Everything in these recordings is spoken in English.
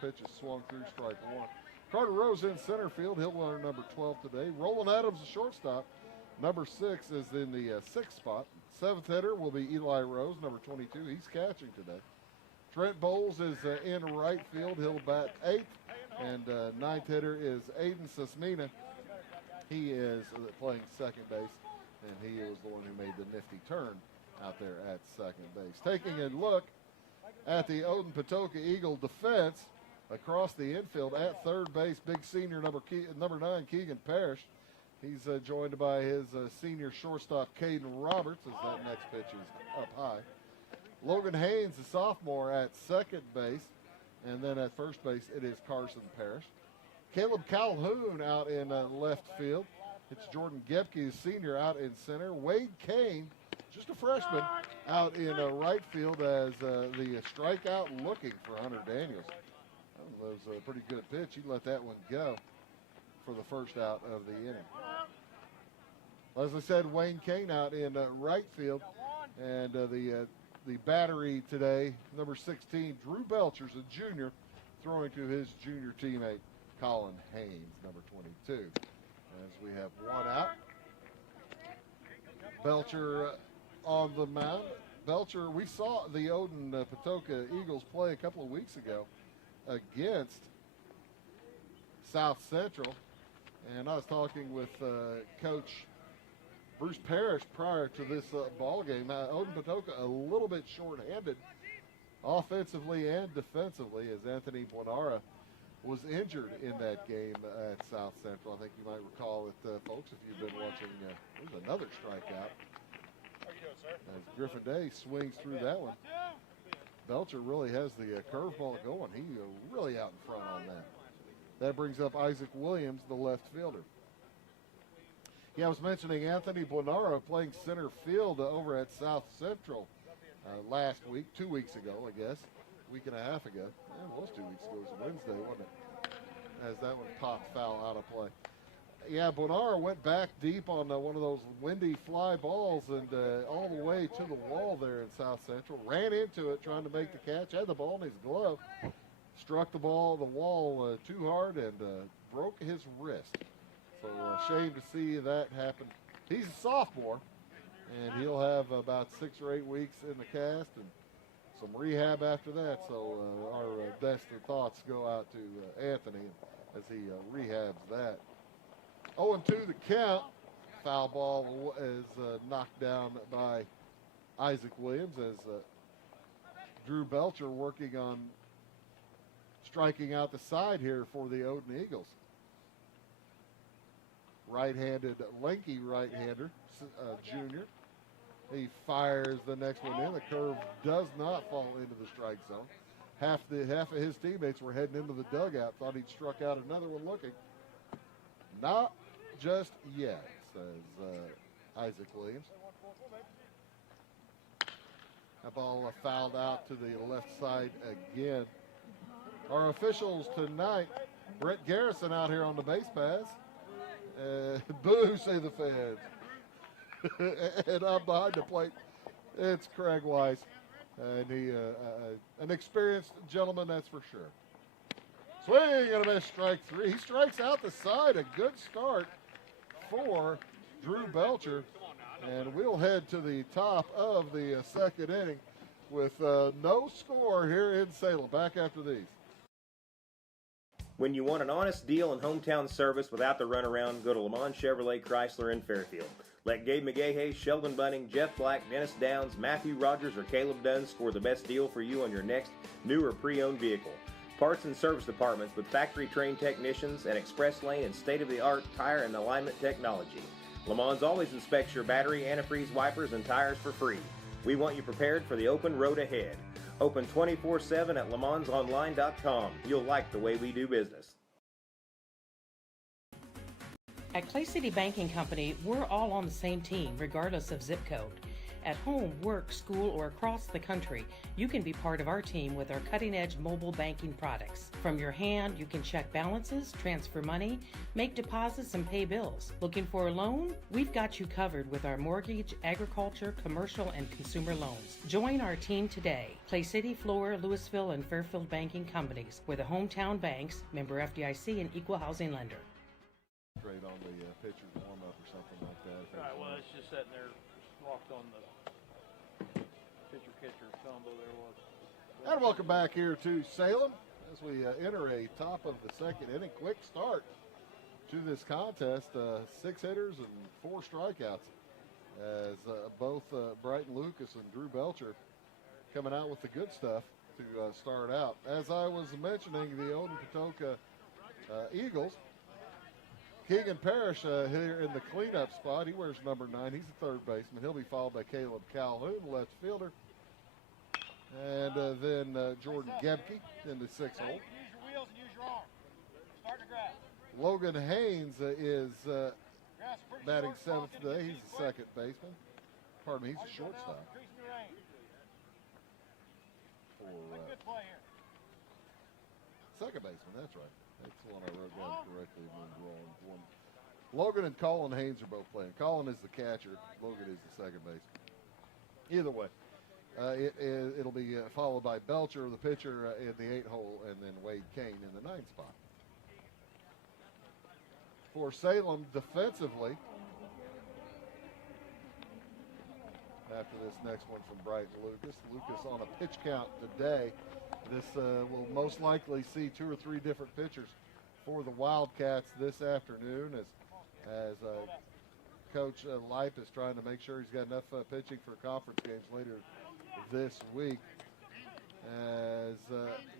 Pitch is swung through, strike one. Carter Rose in center field. He'll run number 12 today. Roland Adams, the shortstop. Number 6 is in the 6th spot. 7th hitter will be Eli Rose, number 22. He's catching today. Trent Bowles is in right field. He'll bat 8th. And 9th hitter is Aiden Sismina. He is playing second base, and he was the one who made the nifty turn out there at second base. Taking a look at the Odin Patoka Eagle defense across the infield at third base, big senior number 9, Keegan Parrish. He's joined by his senior shortstop, Caden Roberts, as that next pitch is up high. Logan Haynes, the sophomore, at second base. And then at first base, it is Carson Parrish. Caleb Calhoun out in left field. It's Jordan Gepke, senior, out in center. Wade Kane, just a freshman, out in right field as the strikeout looking for Hunter Daniels. That was a pretty good pitch. He let that one go for the first out of the inning. As I said, Wayne Kane out in right field. And the battery today, number 16, Drew Belcher's a junior, throwing to his junior teammate, Colin Haynes, number 22. As we have one out. Belcher on the mound. Belcher, we saw the Odin Patoka Eagles play a couple of weeks ago against South Central. And I was talking with Coach Bruce Parrish prior to this ball game. Odin Patoka a little bit short-handed offensively and defensively, as Anthony Buonara was injured in that game at South Central. I think you might recall it, folks, if you've been watching. There's another strikeout as Griffin Day swings through that one. Belcher really has the curveball going. He really out in front on that. That brings up Isaac Williams, the left fielder. Yeah, I was mentioning Anthony Buonara playing center field over at South Central last week, 2 weeks ago, I guess, a week and a half ago. Yeah, it was 2 weeks ago. It was Wednesday, wasn't it? As that one popped foul out of play. Yeah, Buonara went back deep on one of those windy fly balls and all the way to the wall there in South Central. Ran into it trying to make the catch. Had the ball in his glove. Struck the wall too hard and broke his wrist. So shame to see that happen. He's a sophomore, and he'll have about 6 or 8 weeks in the cast and some rehab after that. So our best of thoughts go out to Anthony as he rehabs that. 0-2 the count. Foul ball is knocked down by Isaac Williams as Drew Belcher working on striking out the side here for the Odin Eagles. Right-handed, lanky right-hander, junior. He fires the next one in. The curve does not fall into the strike zone. Half of his teammates were heading into the dugout, thought he'd struck out another one looking. Not just yet, says Isaac Williams. That ball fouled out to the left side again. Our officials tonight, Brett Garrison out here on the base pass. Boo, say the fans. And I'm behind the plate. It's Craig Weiss. And he, an experienced gentleman, that's for sure. Swing and a miss, strike 3. He strikes out the side. A good start for Drew Belcher. And we'll head to the top of the second inning with no score here in Salem. Back after these. When you want an honest deal and hometown service without the runaround, go to Lamont Chevrolet Chrysler in Fairfield. Let Gabe McGahey, Sheldon Bunning, Jeff Black, Dennis Downs, Matthew Rogers, or Caleb Dunn score the best deal for you on your next new or pre-owned vehicle. Parts and service departments with factory-trained technicians and express lane and state-of-the-art tire and alignment technology. Lamont's always inspects your battery, antifreeze, wipers, and tires for free. We want you prepared for the open road ahead. Open 24/7 at LeMansOnline.com. You'll like the way we do business. At Clay City Banking Company, we're all on the same team, regardless of zip code. At home, work, school, or across the country, you can be part of our team with our cutting-edge mobile banking products. From your hand, you can check balances, transfer money, make deposits, and pay bills. Looking for a loan? We've got you covered with our mortgage, agriculture, commercial, and consumer loans. Join our team today. Clay City, Flora, Louisville, and Fairfield Banking Companies. We're the hometown banks, member FDIC, and equal housing lender. Straight on the pitcher's warm-up or something like that. All right, well, it's just sitting there locked on the pitcher-catcher combo there was. And welcome back here to Salem as we enter a top of the second inning. Quick start to this contest. 6 hitters and 4 strikeouts as both Brighton Lucas and Drew Belcher coming out with the good stuff to start out. As I was mentioning, the Odin Patoka Eagles, Keegan Parrish here in the cleanup spot. He wears number 9. He's the third baseman. He'll be followed by Caleb Calhoun, left fielder. And then Jordan Gebke in the 6th hole. Use your wheels and use your arm. Start to grab. Logan Haynes is batting 7th today. He's the second baseman. Pardon me, he's a shortstop. Good play here. Second baseman, that's right. That's the one I wrote down correctly and was wrong. Logan and Colin Haynes are both playing. Colin is the catcher. Logan is the second baseman. Either way, it'll be followed by Belcher, the pitcher, in the 8th hole, and then Wade Kane in the 9th spot. For Salem defensively, after this next one from Brighton Lucas. Lucas on a pitch count today. This will most likely see 2 or 3 different pitchers for the Wildcats this afternoon as Coach Leip is trying to make sure he's got enough pitching for conference games later this week. As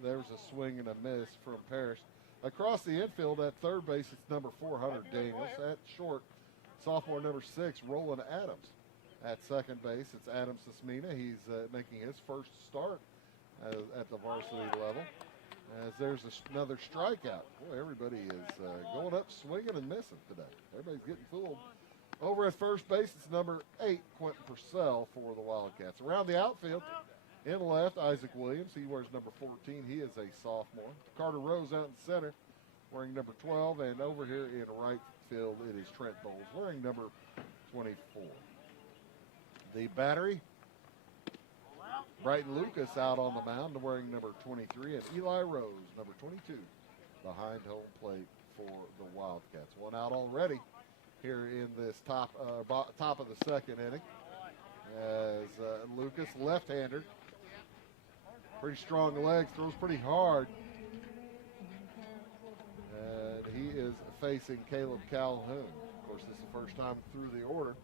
there's a swing and a miss from Parrish. Across the infield at third base, it's number 400 Daniels. At short, sophomore number 6, Roland Adams. At second base, it's Adam Sismina. He's making his first start at the varsity level. As there's another strikeout. Boy, everybody is going up, swinging, and missing today. Everybody's getting fooled. Over at first base, it's number 8, Quentin Purcell for the Wildcats. Around the outfield, in left, Isaac Williams. He wears number 14. He is a sophomore. Carter Rose out in center, wearing number 12. And over here in right field, it is Trent Bowles, wearing number 24. The battery, Brighton Lucas out on the mound wearing number 23, and Eli Rose, number 22, behind home plate for the Wildcats. One out already here in this top of the second inning as Lucas, left-hander, pretty strong legs, throws pretty hard. And he is facing Caleb Calhoun. Of course, this is the first time through the order.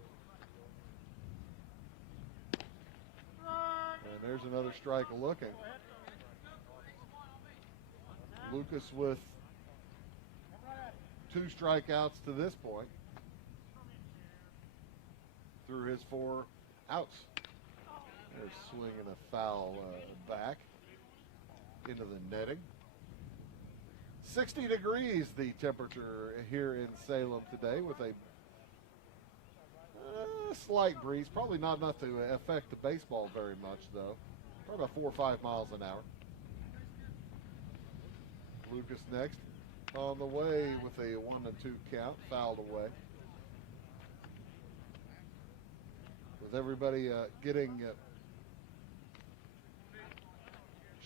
And there's another strike looking. Lucas with 2 strikeouts to this point through his 4 outs. They're swinging a foul back into the netting. 60 degrees the temperature here in Salem today with a slight breeze, probably not enough to affect the baseball very much, though. Probably about 4 or 5 miles an hour. Lucas next on the way with a 1-2 count, fouled away. With everybody getting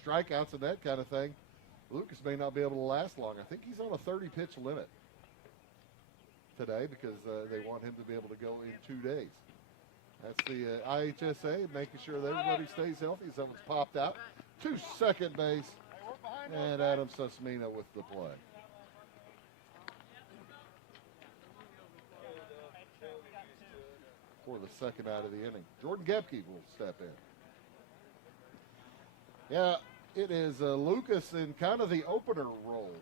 strikeouts and that kind of thing, Lucas may not be able to last long. I think he's on a 30-pitch limit today because they want him to be able to go in 2 days. That's the IHSA making sure that everybody stays healthy. Someone's popped out to second base, and Adam Susmina with the play. For the second out of the inning, Jordan Gebke will step in. Yeah, it is Lucas in kind of the opener role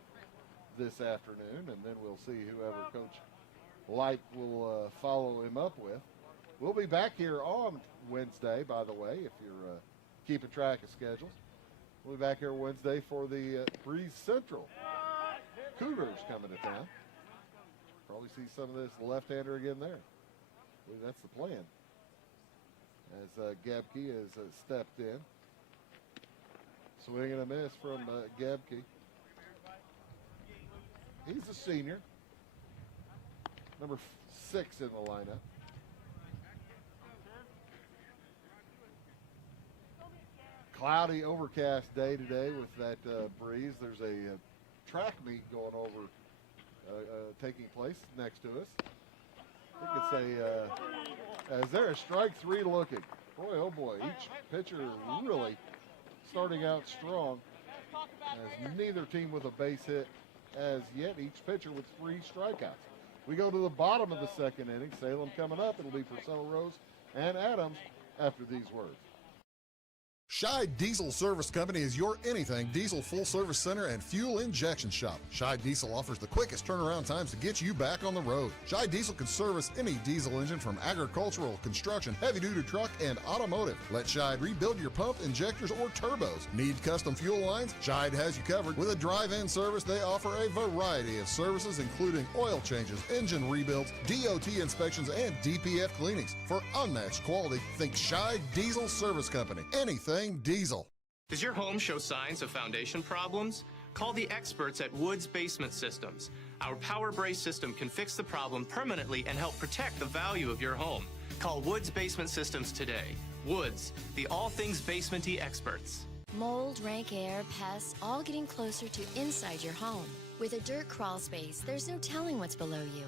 this afternoon, and then we'll see whoever Coach Leip will follow him up with. We'll be back here on Wednesday, by the way, if you're keeping track of schedules. We'll be back here Wednesday for the Breeze Central Cougars coming to town. Probably see some of this left-hander again there. I believe that's the plan. as Gebke has stepped in. Swing and a miss from Gebke. He's a senior, number 6 in the lineup. Cloudy, overcast day today with that breeze. There's a track meet going over, taking place next to us. I think it's as there is strike 3 looking. Boy, oh boy, each pitcher really starting out strong. As neither team with a base hit as yet, each pitcher with 3 strikeouts. We go to the bottom of the second inning. Salem coming up. It'll be Purcell, Rose, and Adams after these words. Scheid Diesel Service Company is your anything diesel full service center and fuel injection shop. Scheid Diesel offers the quickest turnaround times to get you back on the road. Scheid Diesel can service any diesel engine from agricultural, construction, heavy-duty truck, and automotive. Let Scheid rebuild your pump, injectors, or turbos. Need custom fuel lines? Scheid has you covered. With a drive-in service, they offer a variety of services, including oil changes, engine rebuilds, DOT inspections, and DPF cleanings. For unmatched quality, think Scheid Diesel Service Company. Anything diesel. Does your home show signs of foundation problems? Call the experts at Woods Basement Systems. Our Power Brace system can fix the problem permanently and help protect the value of your home. Call Woods Basement Systems today. Woods, the all things basement-y experts. Mold, rank air, pests, all getting closer to inside your home. With a dirt crawl space, there's no telling what's below you.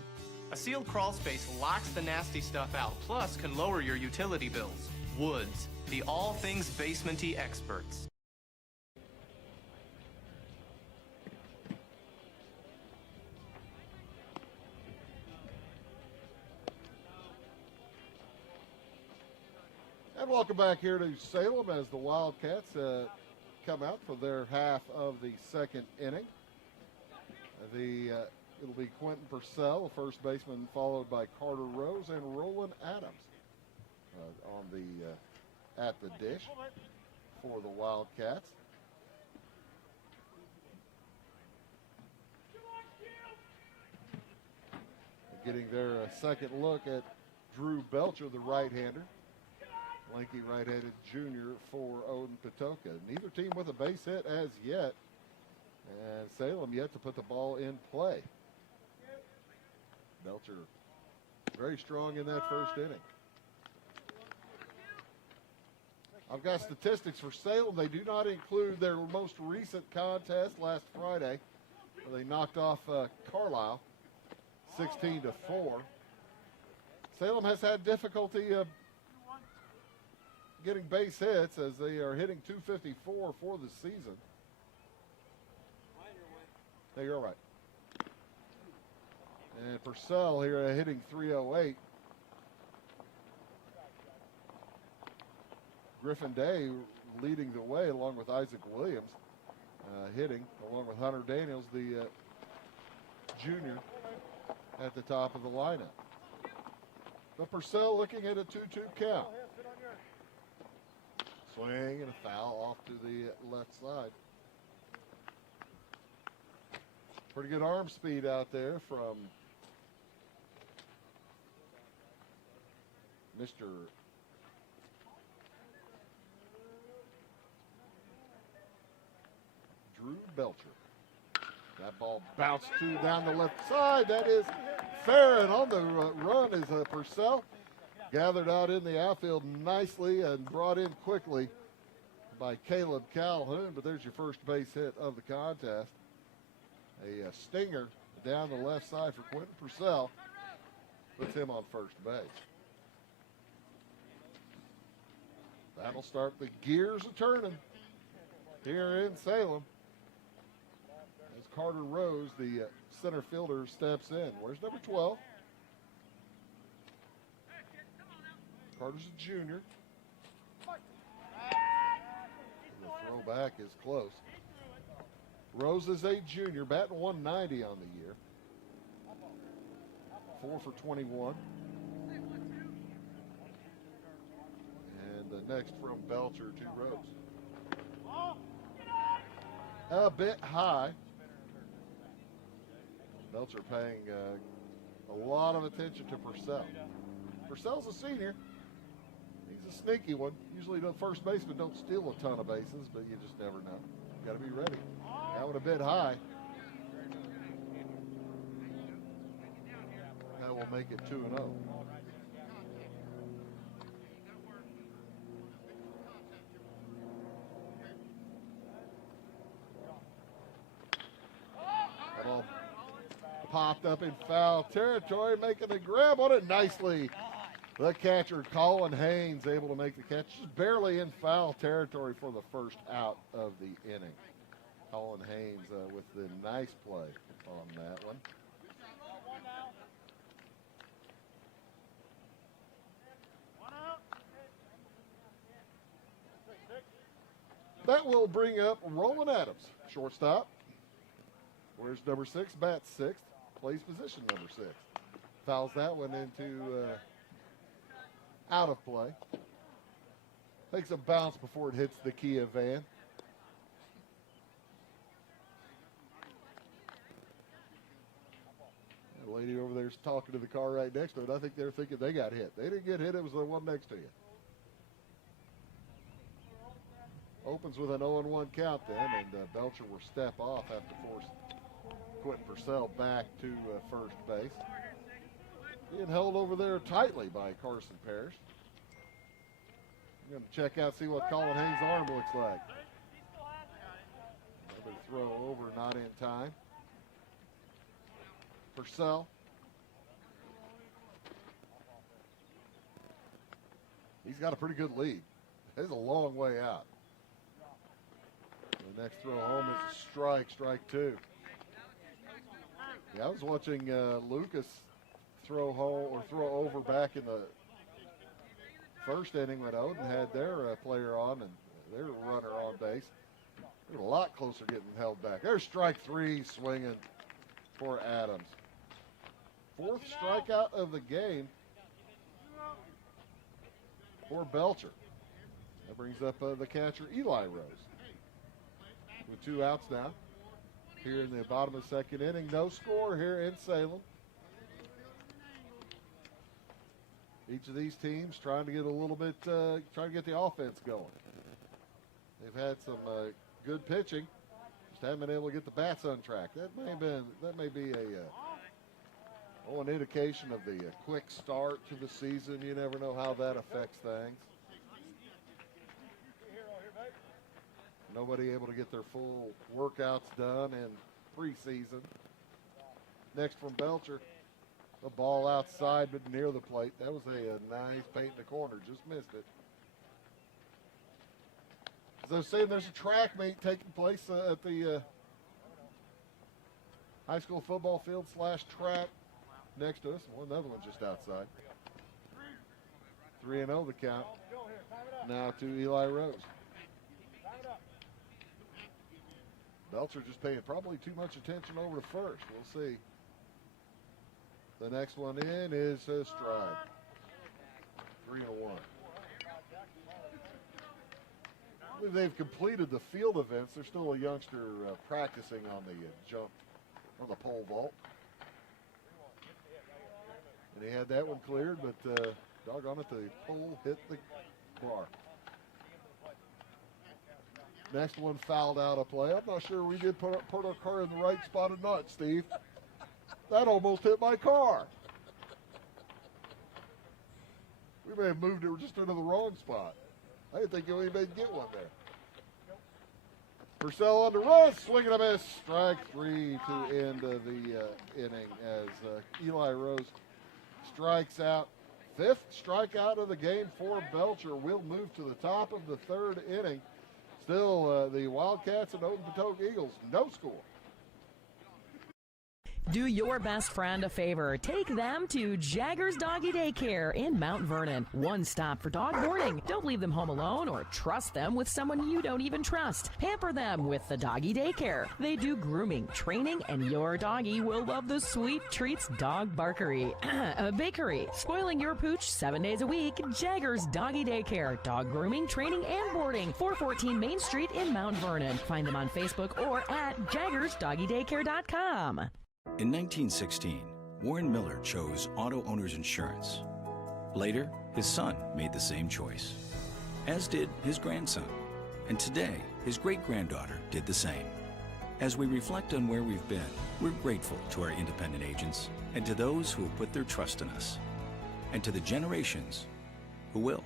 A sealed crawl space locks the nasty stuff out, plus can lower your utility bills. Woods, the all things basement-y experts. And welcome back here to Salem as the Wildcats come out for their half of the second inning. It'll be Quentin Purcell, the first baseman, followed by Carter Rose and Roland Adams on the at the dish for the Wildcats. Getting their second look at Drew Belcher, the right-hander. Lanky right-handed junior for Odin Patoka. Neither team with a base hit as yet. And Salem yet to put the ball in play. Belcher very strong in that first inning. I've got statistics for Salem. They do not include their most recent contest last Friday, where they knocked off Carlisle 16-4. Salem has had difficulty getting base hits as they are hitting .254 for the season. Hey, you're all right. And Purcell here hitting .308. Griffin Day leading the way along with Isaac Williams hitting, along with Hunter Daniels, the junior, at the top of the lineup. But Purcell looking at a 2-2 count. Swing and a foul off to the left side. Pretty good arm speed out there from Mr. Drew Belcher. That ball bounced down the left side. That is fair, and on the run is Purcell. Gathered out in the outfield nicely and brought in quickly by Caleb Calhoun. But there's your first base hit of the contest. A stinger down the left side for Quentin Purcell. Puts him on first base. That'll start the gears a turning here in Salem. As Carter Rose, the center fielder, steps in. Where's number 12? Carter's a junior. The throwback is close. Rose is a junior, batting 190 on the year. 4 for 21. And the next from Belcher to Rose. A bit high. Belcher paying a lot of attention to Purcell. Purcell's a senior. He's a sneaky one. Usually the first baseman don't steal a ton of bases, but you just never know. Got to be ready. That would have been high. That will make it 2-0. That ball popped up in foul territory, making a grab on it nicely. The catcher, Colin Haynes, able to make the catch, just barely in foul territory for the first out of the inning. Colin Haynes with the nice play on that one. That will bring up Roland Adams, shortstop. Where's number 6? Bats 6th, plays position number 6. Fouls that one into out of play. Takes a bounce before it hits the Kia van. The lady over there is talking to the car right next to it. I think they're thinking they got hit. They didn't get hit. It was the one next to you. Opens with an 0-1 count then, and Belcher will step off, have to force Quentin Purcell back to first base. Being held over there tightly by Carson Parrish. I'm going to check out, see what Colin Haynes' arm looks like. Another throw over, not in time. Purcell. He's got a pretty good lead. It's a long way out. The next throw home is a strike 2. Yeah, I was watching Lucas throw home or throw over back in the first inning when Odin had their player on and their runner on base. They were a lot closer getting held back. There's strike 3 swinging for Adams. 4th strikeout of the game for Belcher. That brings up the catcher, Eli Rose. With 2 outs now. Here in the bottom of the second inning. No score here in Salem. Each of these teams trying to get a little bit, trying to get the offense going. They've had some good pitching. Just haven't been able to get the bats on track. That may be an indication of the quick start to the season. You never know how that affects things. Nobody able to get their full workouts done in preseason. Next from Belcher, the ball outside but near the plate. That was a nice paint in the corner, just missed it. As I was saying, there's a track meet taking place at the high school football field / track next to us. Another one just outside. 3-0 the count. Now to Eli Rose. Belcher just paying probably too much attention over to first. We'll see. The next one in is a strike. 3-1. I believe they've completed the field events. There's still a youngster practicing on the jump, on the pole vault. And he had that one cleared, but doggone it, the pole hit the bar. Next one fouled out of play. I'm not sure we did put our car in the right spot or not, Steve. That almost hit my car. We may have moved it just into the wrong spot. I didn't think anybody would get one there. Purcell on the run, swinging a miss. Strike 3 to end the inning as Eli Rose strikes out. 5th strikeout of the game for Belcher. We'll move to the top of the 3rd inning. Still, the Wildcats and Odin Patoka Eagles, no score. Do your best friend a favor. Take them to Jaggers Doggy Daycare in Mount Vernon. One stop for dog boarding. Don't leave them home alone or trust them with someone you don't even trust. Pamper them with the Doggy Daycare. They do grooming, training, and your doggy will love the sweet treats dog barkery. Bakery. Spoiling your pooch 7 days a week. Jaggers Doggy Daycare. Dog grooming, training, and boarding. 414 Main Street in Mount Vernon. Find them on Facebook or at jaggersdoggydaycare.com. In 1916, Warren Miller chose Auto Owners Insurance. Later, His son made the same choice, as did his grandson. And today, his great-granddaughter did the same. As we reflect on where we've been, we're grateful to our independent agents and to those who have put their trust in us, and to the generations who will.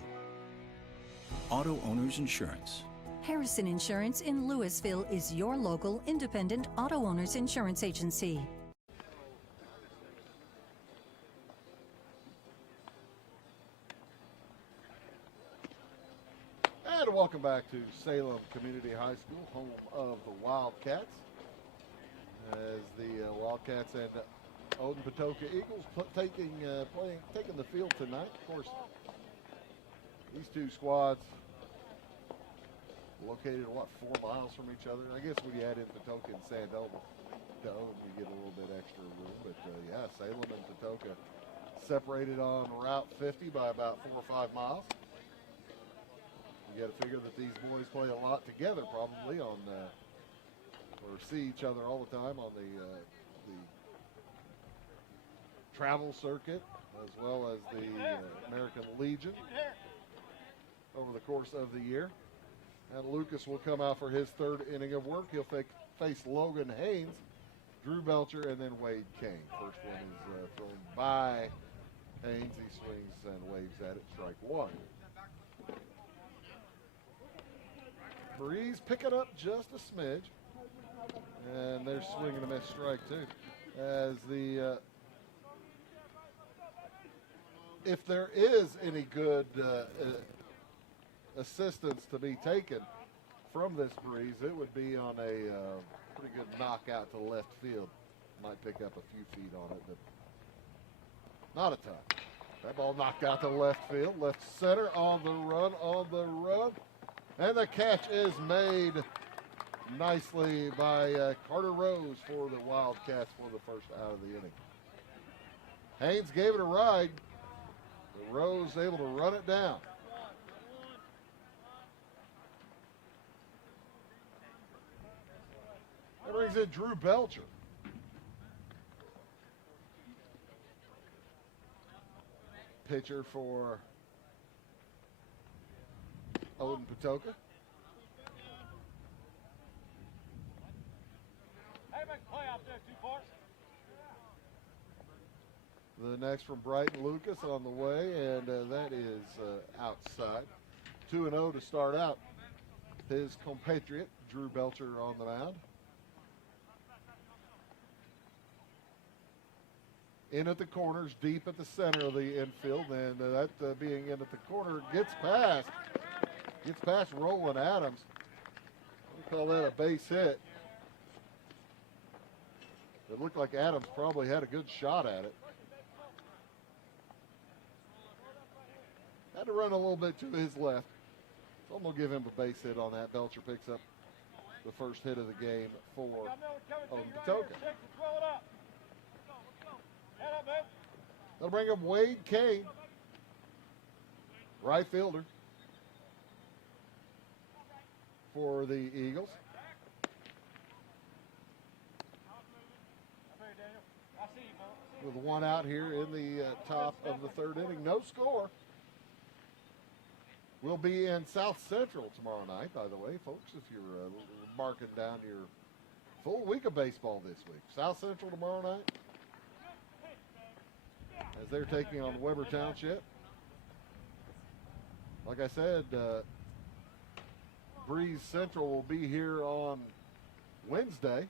Auto Owners Insurance. Harrison Insurance in Louisville is your local independent auto owners insurance agency. And welcome back to Salem Community High School, home of the Wildcats. As the Wildcats and Odin Patoka Eagles taking the field tonight. Of course, these two squads located, 4 miles from each other? I guess when you add in Patoka and Sandoval to Odin, you get a little bit extra room. But yeah, Salem and Patoka separated on Route 50 by about 4 or 5 miles. You got to figure that these boys play a lot together, probably on or see each other all the time on the travel circuit, as well as the American Legion over the course of the year. And Lucas will come out for his 3rd inning of work. He'll face Logan Haynes, Drew Belcher, and then Wade Kane. First one is thrown by Haynes. He swings and waves at it, strike 1. Breeze picking up just a smidge. And they're swinging a miss, strike 2. As the if there is any good assistance to be taken from this breeze, it would be on a pretty good knockout to left field. Might pick up a few feet on it, but not a ton. That ball knocked out to left field, left center on the run. And the catch is made nicely by Carter Rose for the Wildcats for the first out of the inning. Haynes gave it a ride. Rose able to run it down. That brings in Drew Belcher. Pitcher for Odin Patoka. The next from Brighton Lucas on the way, and that is outside. 2-0 to start out. His compatriot, Drew Belcher, on the mound. In at the corners, deep at the center of the infield, and that being in at the corner, gets past Roland Adams. We call that a base hit. It looked like Adams probably had a good shot at it. Had to run a little bit to his left. So I'm going to give him a base hit on that. Belcher picks up the first hit of the game for Odin Patoka. That'll bring up Wade Kane, right fielder for the Eagles. With one out here in the top of the 3rd inning. No score. We'll be in South Central tomorrow night, by the way, folks, if you're marking down your full week of baseball this week. South Central tomorrow night, as they're taking on Weber Township. Like I said, Breeze Central will be here on Wednesday.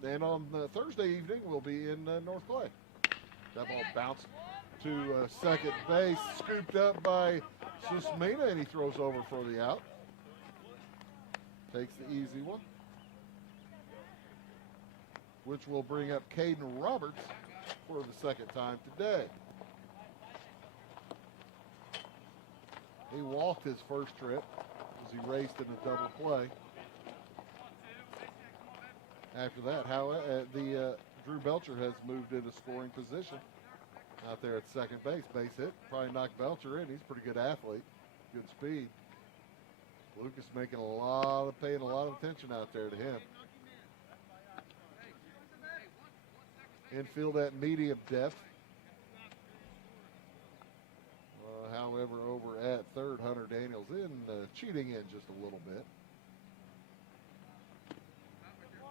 Then on Thursday evening, we'll be in North Clay. That ball bounced to second base, scooped up by Susmina, and he throws over for the out. Takes the easy one, which will bring up Caden Roberts for the 2nd time today. He walked his first trip as he raced in a double play. After that, Drew Belcher has moved into scoring position out there at second base. Base hit, probably knocked Belcher in. He's a pretty good athlete, good speed. Lucas paying a lot of attention out there to him. Infield at medium depth. However, over at third, Hunter Daniels cheating in just a little bit.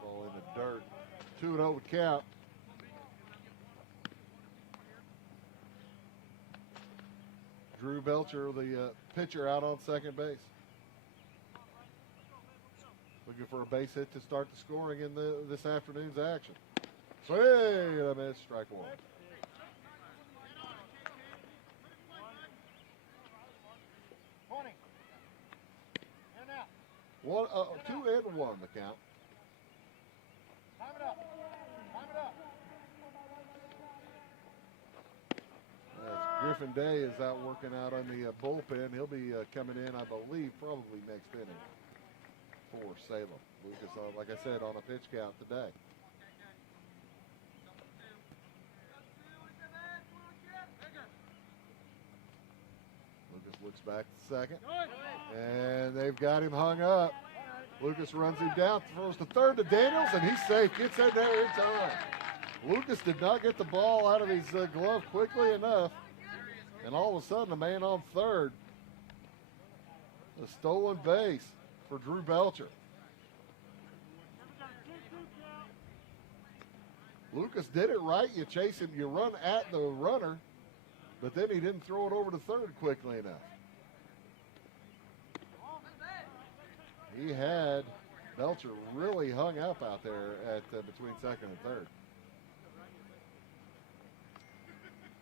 Ball in the dirt. 2-0 count. Drew Belcher, the pitcher, out on second base. Looking for a base hit to start the scoring in this afternoon's action. Swing and a miss, strike one. One, 2-1 the count. Time it up. As Griffin Day is out working out on the bullpen, he'll be coming in, I believe, probably next inning for Salem. Lucas, like I said, on a pitch count today. Lucas looks back to second, and they've got him hung up. Lucas runs him down, throws to third to Daniels, and he's safe. Gets in there in time. Lucas did not get the ball out of his glove quickly enough, and all of a sudden, a man on third. A stolen base for Drew Belcher. Lucas did it right. You chase him, you run at the runner, but then he didn't throw it over to third quickly enough. He had Belcher really hung up out there at between second and third.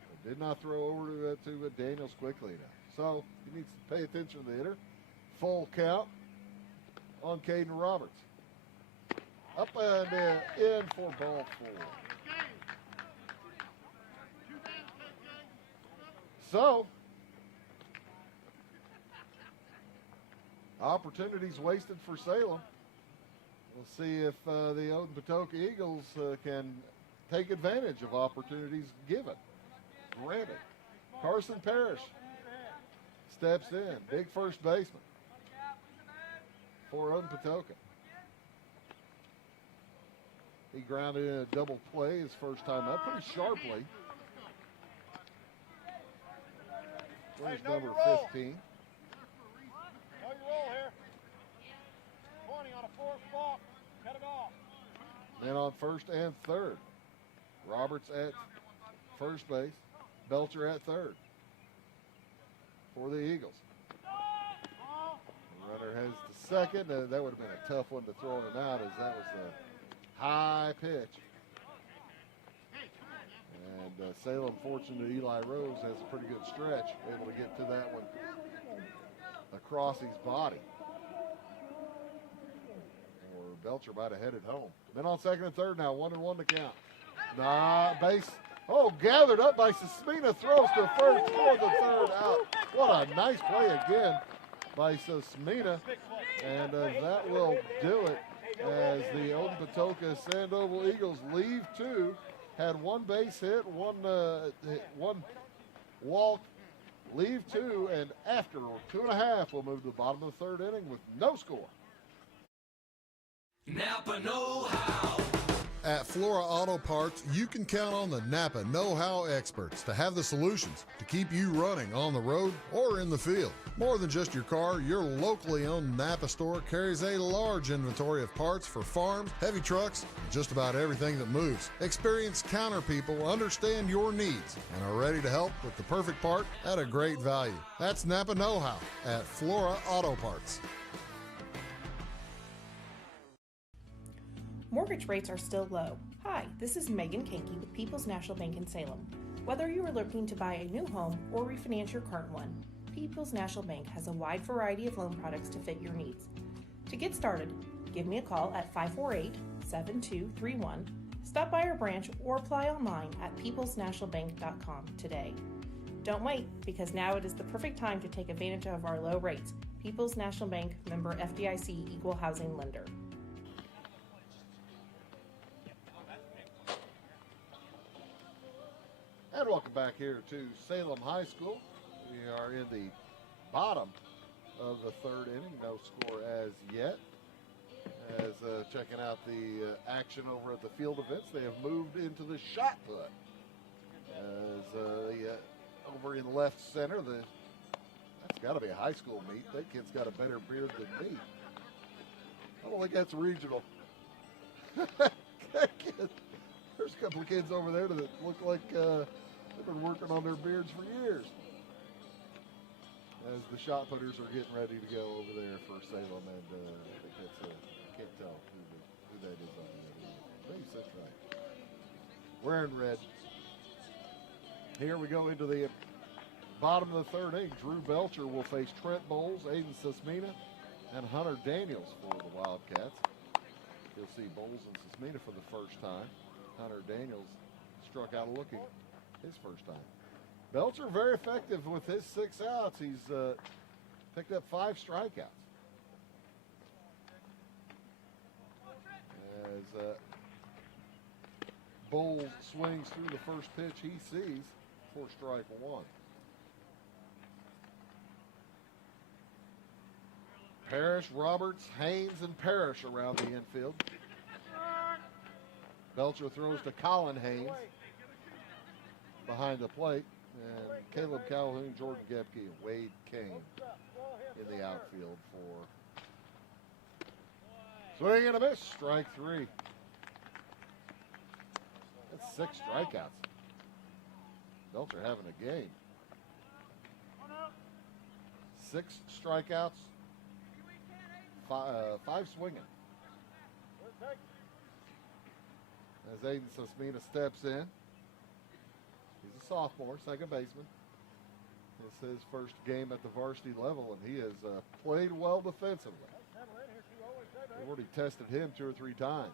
But did not throw over to Daniels quickly enough. So he needs to pay attention to the hitter. Full count on Caden Roberts. Up and in for ball four. So, opportunities wasted for Salem. We'll see if the Odin Patoka Eagles can take advantage of opportunities given. Granted. Carson Parrish steps in. Big first baseman for Odin Patoka. He grounded in a double play his first time up pretty sharply. Where's number 15? Know your roll here. 20 on a fourth walk. Cut it off. Then on first and third. Roberts at first base. Belcher at third for the Eagles. The runner has the second. That would have been a tough one to throw him out, as that was a high pitch. And Salem, fortunate Eli Rose has a pretty good stretch, able to get to that one across his body. Or Belcher might have headed home. Then on second and third now, 1-1 to count. Base. Oh, gathered up by Sesmina, throws to first for the third out. What a nice play again by Sesmina. And that will do it as the Odin Patoka Sandoval Eagles leave two. Had one base hit, one walk, leave two, and after 2.5, we'll move to the bottom of the third inning with no score. Napa know-how. At Flora Auto Parts, you can count on the Napa know-how experts to have the solutions to keep you running on the road or in the field. More than just your car, your locally owned Napa store carries a large inventory of parts for farms, heavy trucks, and just about everything that moves. Experienced counter people understand your needs and are ready to help with the perfect part at a great value. That's Napa know-how at Flora Auto Parts. Mortgage rates are still low. Hi, this is Megan Kankey with People's National Bank in Salem. Whether you are looking to buy a new home or refinance your current one, People's National Bank has a wide variety of loan products to fit your needs. To get started, give me a call at 548-7231, stop by our branch, or apply online at peoplesnationalbank.com today. Don't wait, because now it is the perfect time to take advantage of our low rates. People's National Bank, member FDIC, equal housing lender. And welcome back here to Salem High School. We are in the bottom of the third inning. No score as yet. As checking out the action over at the field events, they have moved into the shot put. As over in left center, the That's got to be a high school meet. That kid's got a better beard than me. I don't think that's regional. That kid, there's a couple of kids over there that look like they've been working on their beards for years. As the shot putters are getting ready to go over there for Salem, and I think that's I can't tell who that is on the other end. Maybe that's right. Wearing red. Here we go into the bottom of the third inning. Drew Belcher will face Trent Bowles, Aiden Sismina, and Hunter Daniels for the Wildcats. You'll see Bowles and Sismina for the first time. Hunter Daniels struck out looking his first time. Belcher very effective with his 6 outs. He's picked up 5 strikeouts. As Bowles swings through the first pitch he sees for strike 1. Parrish, Roberts, Haynes, and Parrish around the infield. Belcher throws to Colin Haynes behind the plate. And Caleb Calhoun, Jordan Gepke, and Wade Kane in the outfield for swing and a miss, strike 3. That's 6 strikeouts. Belcher having a game. 6 strikeouts, 5 swinging. As Aiden Sismina steps in. He's a sophomore, second baseman. It's his first game at the varsity level, and he has played well defensively. They've already tested him 2 or 3 times.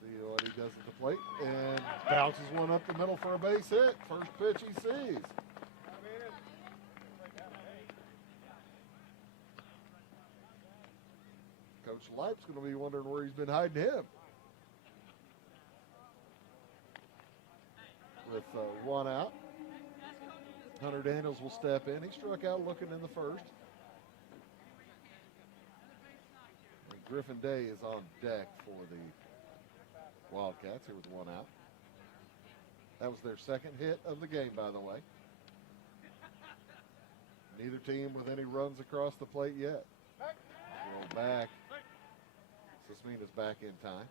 See what he does at the plate, and bounces one up the middle for a base hit. First pitch he sees. Coach Leip's going to be wondering where he's been hiding him. With 1 out, Hunter Daniels will step in. He struck out looking in the first. And Griffin Day is on deck for the Wildcats here with 1 out. That was their second hit of the game, by the way. Neither team with any runs across the plate yet. Roll back. Sismina's back in time.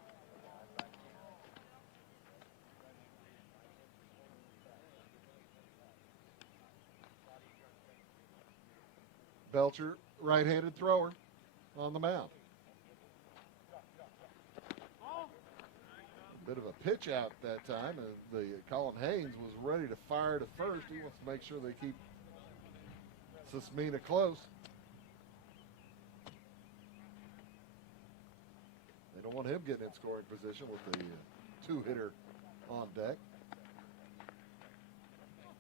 Belcher, right-handed thrower on the mound. A bit of a pitch out that time, and the Colin Haynes was ready to fire to first. He wants to make sure they keep Sismina close. They don't want him getting in scoring position with the 2-hitter on deck.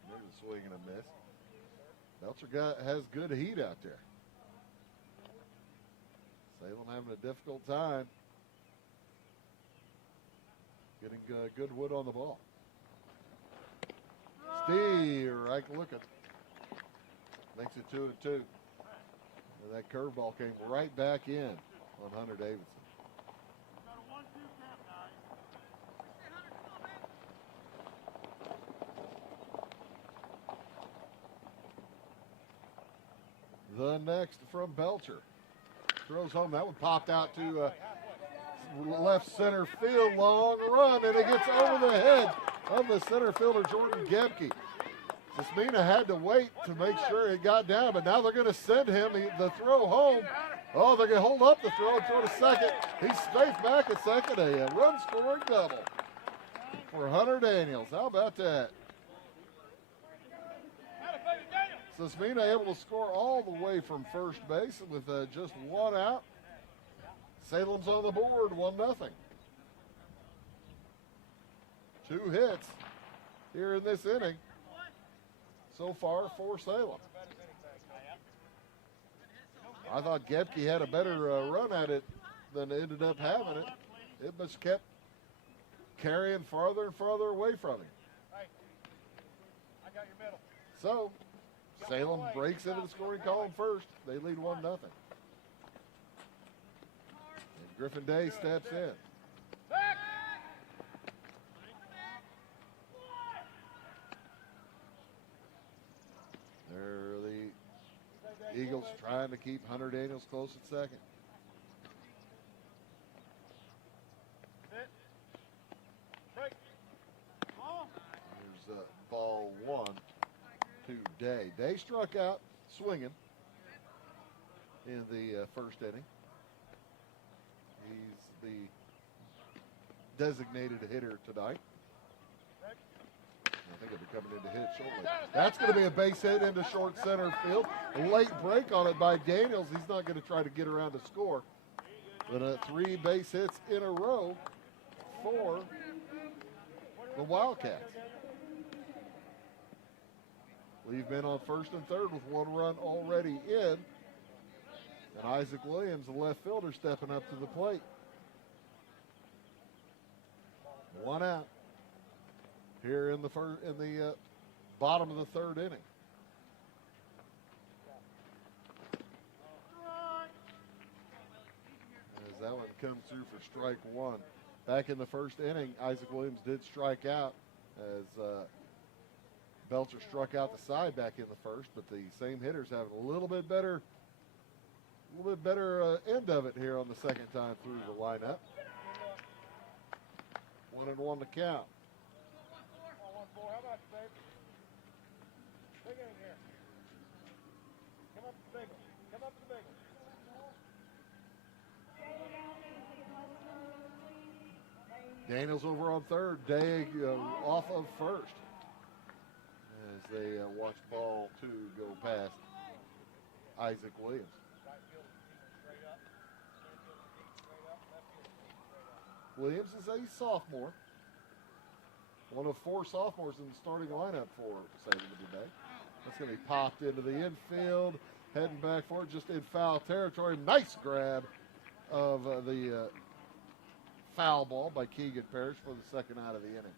There's a swing and a miss. Belcher has good heat out there. Salem having a difficult time getting good wood on the ball. Steve, right looking. Makes it 2-2. And that curveball came right back in on Hunter Davidson. The next from Belcher. Throws home. That one popped out to left center field. Long run, and it gets over the head of the center fielder, Jordan Gebke. Sismina had to wait to make sure it got down, but now they're going to send him the throw home. Oh, they're going to hold up the throw and throw to second. He's safe back at second. A run-scoring double for Hunter Daniels. How about that? Sismina able to score all the way from first base with just 1 out. Salem's on the board, 1-0. 2 hits here in this inning so far for Salem. I thought Gebke had a better run at it than ended up having it. It just kept carrying farther and farther away from him. So Salem breaks into the scoring column first. They lead 1-0. And Griffin Day steps in. trying to keep Hunter Daniels close at second. Here's ball one to Day. Day struck out swinging in the first inning. He's the designated hitter tonight. I think he'll be coming in to hit shortly. That's going to be a base hit into short center field. A late break on it by Daniels. He's not going to try to get around to score. But 3 base hits in a row for the Wildcats. Leave men on first and third with 1 run already in. And Isaac Williams, the left fielder, stepping up to the plate. 1 out here in the bottom of the third inning. As that one comes through for strike 1. Back in the first inning, Isaac Williams did strike out as Belcher struck out the side back in the first, but the same hitters having a little bit better end of it here on the second time through the lineup. 1-1 to count. How about you, baby? Big in here. Come up to the big one. Come up to the big one. Daniels over on third. Day off of first as they watch ball 2 go past Isaac Williams. Williams is a sophomore. One of 4 sophomores in the starting lineup for Salem today. That's going to be popped into the infield, heading back for it, just in foul territory. Nice grab of the foul ball by Keegan Parrish for the second out of the inning.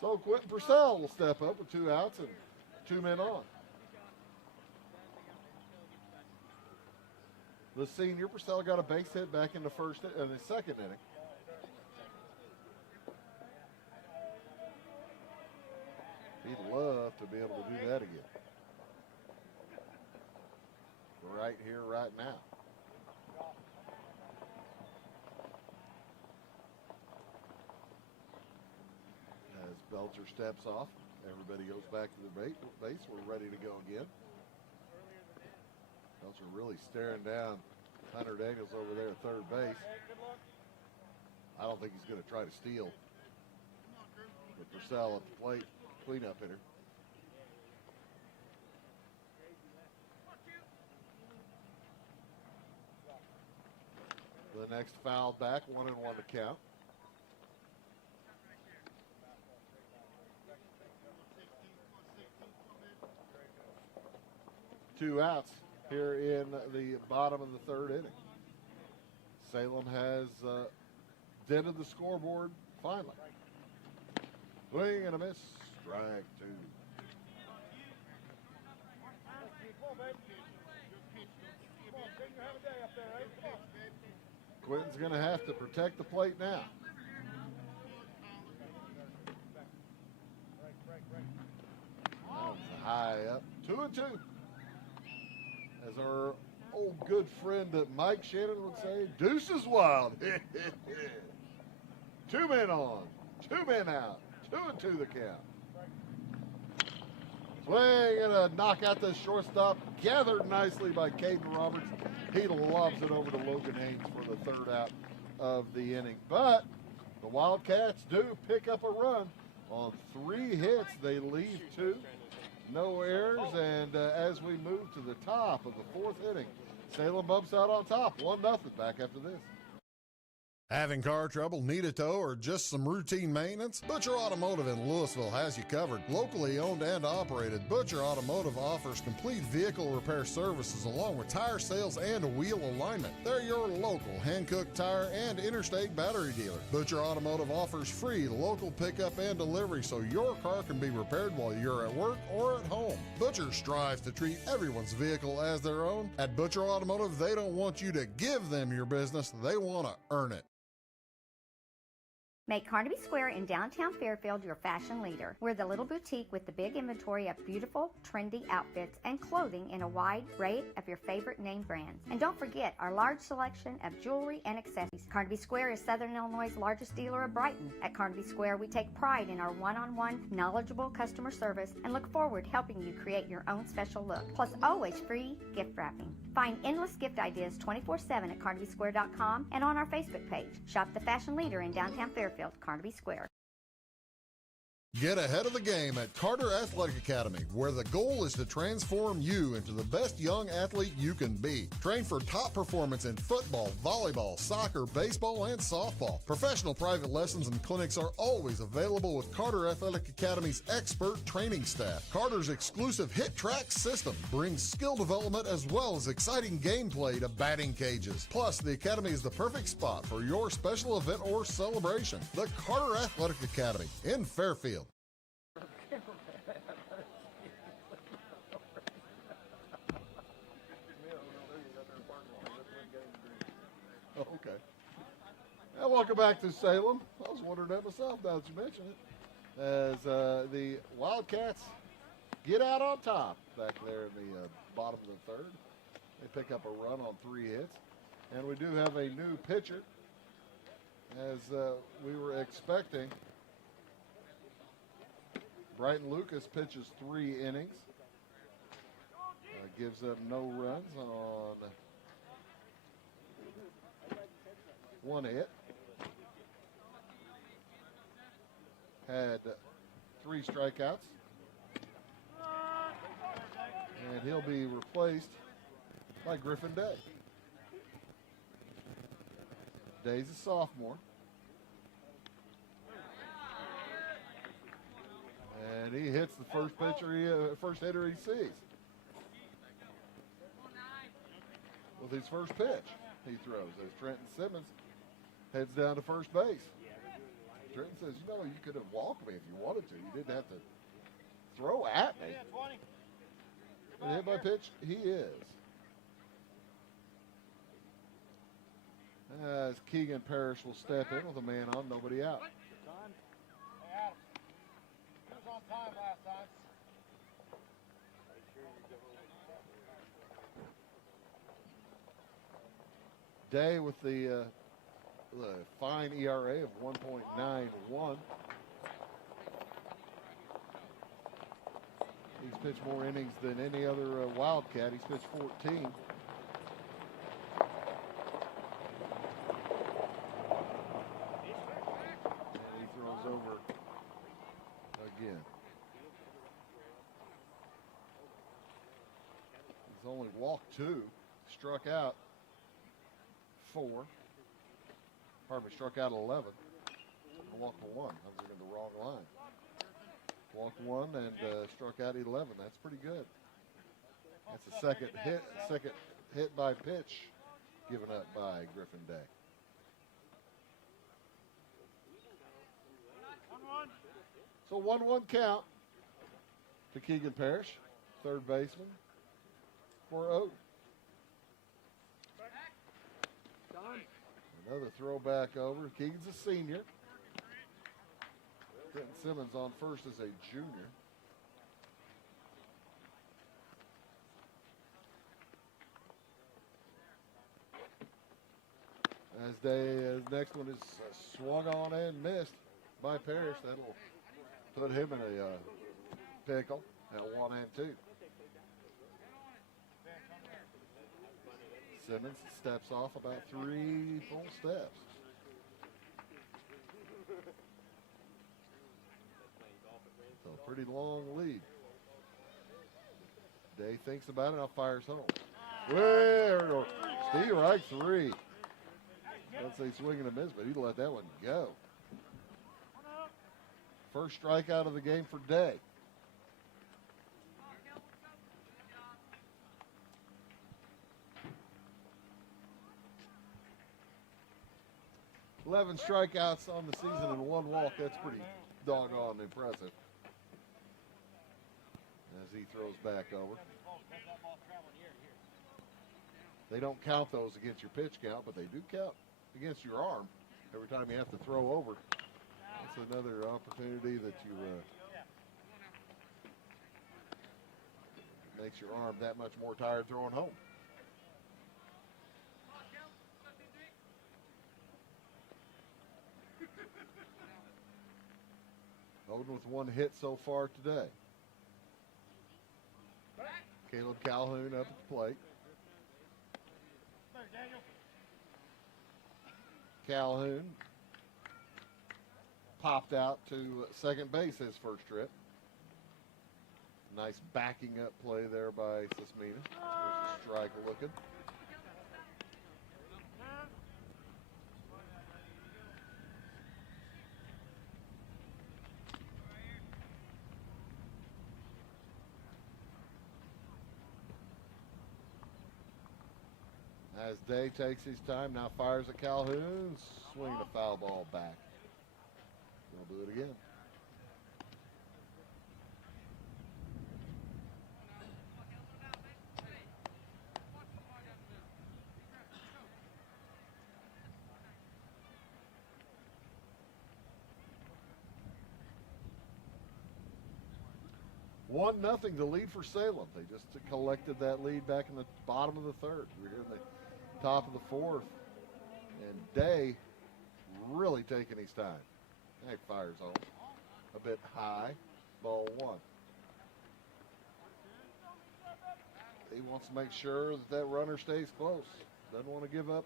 So Quentin Purcell will step up with 2 outs and 2 men on. The senior Purcell got a base hit back in the second inning. He'd love to be able to do that again. Right here, right now. As Belcher steps off, everybody goes back to the base. We're ready to go again. Belcher really staring down Hunter Daniels over there at third base. I don't think he's going to try to steal. But Purcell at the plate, cleanup hitter. The next foul back, 1-1 to count. Two outs here in the bottom of the third inning. Salem has dented the scoreboard finally. Swing and a miss. Strike 2. Quentin's going to have to protect the plate now. That was a high up. 2-2. As our old good friend Mike Shannon would say, deuce is wild. 2 men on, 2 men out, 2-2 the count. Swing and a knock out the shortstop, gathered nicely by Caden Roberts. He lobs it over to Logan Haynes for the third out of the inning. But the Wildcats do pick up a run on 3 hits. They leave 2. No errors, and as we move to the top of the 4th inning, Salem bumps out on top, 1-0 back after this. Having car trouble, need a tow, or just some routine maintenance? Butcher Automotive in Louisville has you covered. Locally owned and operated, Butcher Automotive offers complete vehicle repair services along with tire sales and wheel alignment. They're your local Hankook tire and interstate battery dealer. Butcher Automotive offers free local pickup and delivery so your car can be repaired while you're at work or at home. Butcher strives to treat everyone's vehicle as their own. At Butcher Automotive, they don't want you to give them your business, they want to earn it. Make Carnaby Square in downtown Fairfield your fashion leader. We're the little boutique with the big inventory of beautiful, trendy outfits and clothing in a wide array of your favorite name brands. And don't forget our large selection of jewelry and accessories. Carnaby Square is Southern Illinois' largest dealer of Brighton. At Carnaby Square, we take pride in our one-on-one, knowledgeable customer service and look forward to helping you create your own special look. Plus, always free gift wrapping. Find endless gift ideas 24/7 at carnabysquare.com and on our Facebook page. Shop the fashion leader in downtown Fairfield, Carnaby Square. Get ahead of the game at Carter Athletic Academy, where the goal is to transform you into the best young athlete you can be. Train for top performance in football, volleyball, soccer, baseball, and softball. Professional private lessons and clinics are always available with Carter Athletic Academy's expert training staff. Carter's exclusive Hit Track system brings skill development as well as exciting gameplay to batting cages. Plus, the Academy is the perfect spot for your special event or celebration. The Carter Athletic Academy in Fairfield. Okay. And welcome back to Salem. I was wondering that myself now that you mentioned it. As the Wildcats get out on top back there in the bottom of the third. They pick up a run on 3 hits. And we do have a new pitcher, as we were expecting. Brighton Lucas pitches 3 innings. Gives up no runs on 1 hit. Had 3 strikeouts. And he'll be replaced by Griffin Day. Day's a sophomore. And he hits the first first hitter he sees. With his first pitch he throws as Trenton Simmons heads down to first base. Trenton says, you know, you could have walked me if you wanted to. You didn't have to throw at me. And hit by pitch, he is. As Keegan Parrish will step in with a man on, nobody out. Time last time. Day with the fine ERA of 1.91. He's pitched more innings than any other Wildcat. He's pitched 14. And he throws over again. He's only walked 2, struck out 4. Pardon me, struck out 11. And walked 1. I was looking at the wrong line. Walked 1 and struck out 11. That's pretty good. That's the second hit by pitch given up by Griffin Day. So 1-1 count to Keegan Parrish, third baseman for Odin. Another throwback over. Keegan's a senior. Trenton Simmons on first as a junior. As Day, next one is swung on and missed by Parrish. That'll put him in a pickle at 1-2. Simmons steps off about 3 full steps. So pretty long lead. Day thinks about it, now fires home. Well, Steve Reich 3. Let's say swing and a miss, but he'd let that one go. First strikeout of the game for Day. $11 strikeouts on the season and 1 walk. That's pretty doggone impressive. As he throws back over. They don't count those against your pitch count, but they do count against your arm every time you have to throw over That's another opportunity that you makes your arm that much more tired throwing home. Odin with one hit so far today. Caleb Calhoun up at the plate. Calhoun popped out to second base his first trip. Nice backing up play there by Sismina. There's a strike looking. As Day takes his time, now fires at Calhoun, swinging a foul ball back. He'll do it again. One nothing to lead for Salem. They just collected that lead back in the bottom of the third. We're here in the top of the fourth. And Day really taking his time. That fires home. A bit high. Ball one. He wants to make sure that that runner stays close. Doesn't want to give up.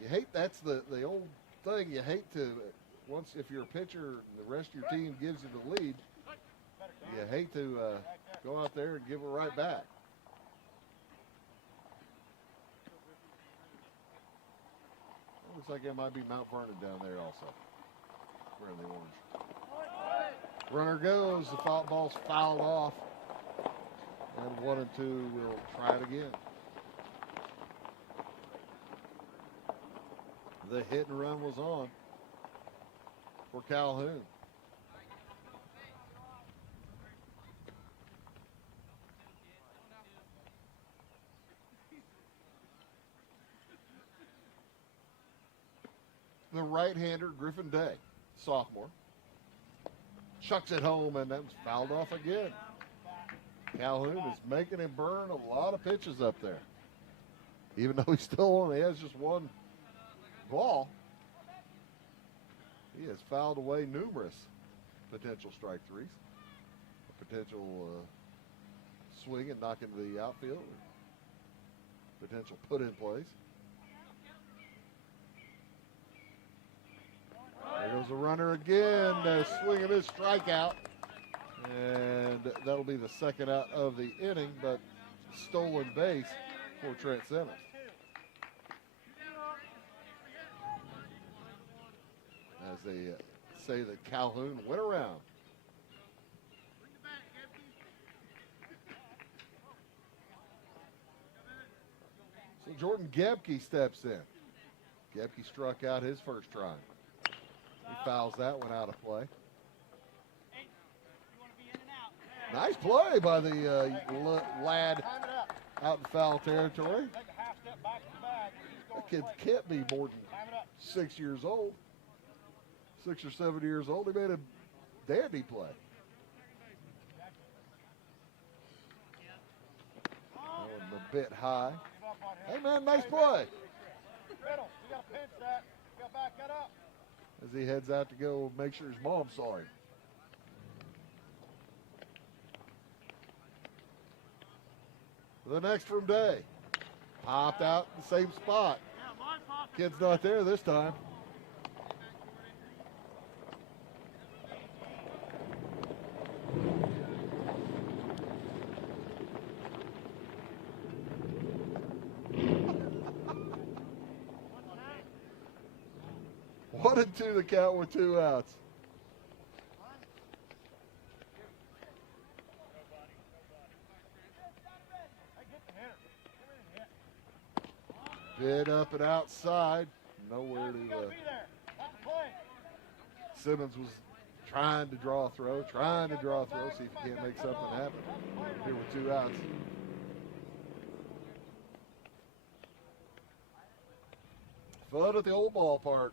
You hate, that's the old thing. You hate to, once if you're a pitcher and the rest of your team gives you the lead, you hate to go out there and give it right back. It looks like it might be Mount Vernon down there also. Wearing the orange. Runner goes. The foul ball's fouled off. And 1 and 2 will try it again. The hit and run was on for Calhoun. The right-hander, Griffin Day, sophomore, chucks it home, and that was fouled off again. Calhoun is making him burn a lot of pitches up there. Even though he still only has just one ball, he has fouled away numerous potential strike threes, a potential swing and knock into the outfield, potential put in place. There goes the runner again, swing and miss strikeout. And that'll be the second out of the inning, but stolen base for Trent Simmons. As they say that Calhoun went around. So Jordan Gebke steps in. Gebke struck out his first try. He fouls that one out of play. Nice play by the lad out in foul territory. That kid can't be more than 6 years old. 6 or 7 years old. He made a dandy play. A bit high. Hey, man, nice play. As he heads out to go make sure his mom saw him. The next from Day. Popped out in the same spot. Kid's not there this time. One and two the count with 2 outs. Bit up and outside. Nowhere to. Simmons was trying to draw a throw, see if he can't make something happen. Here with 2 outs. Fun at the old ballpark.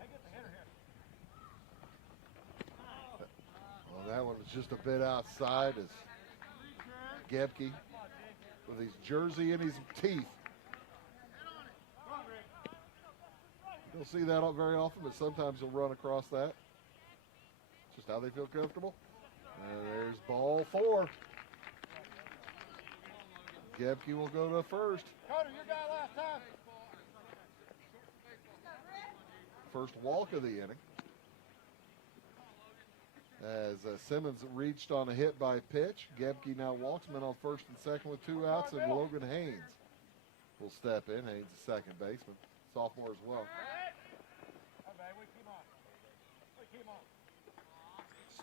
And that one was just a bit outside as Gebke with his jersey in his teeth. You'll see that very often, but sometimes he'll run across that. Just how they feel comfortable. And there's ball 4. Gebke will go to first. Carter, your guy last time. First walk of the inning. As Simmons reached on a hit by pitch, Gebke now walks, men on first and second with 2 outs, and Logan Haynes will step in. Haynes is second baseman, sophomore as well.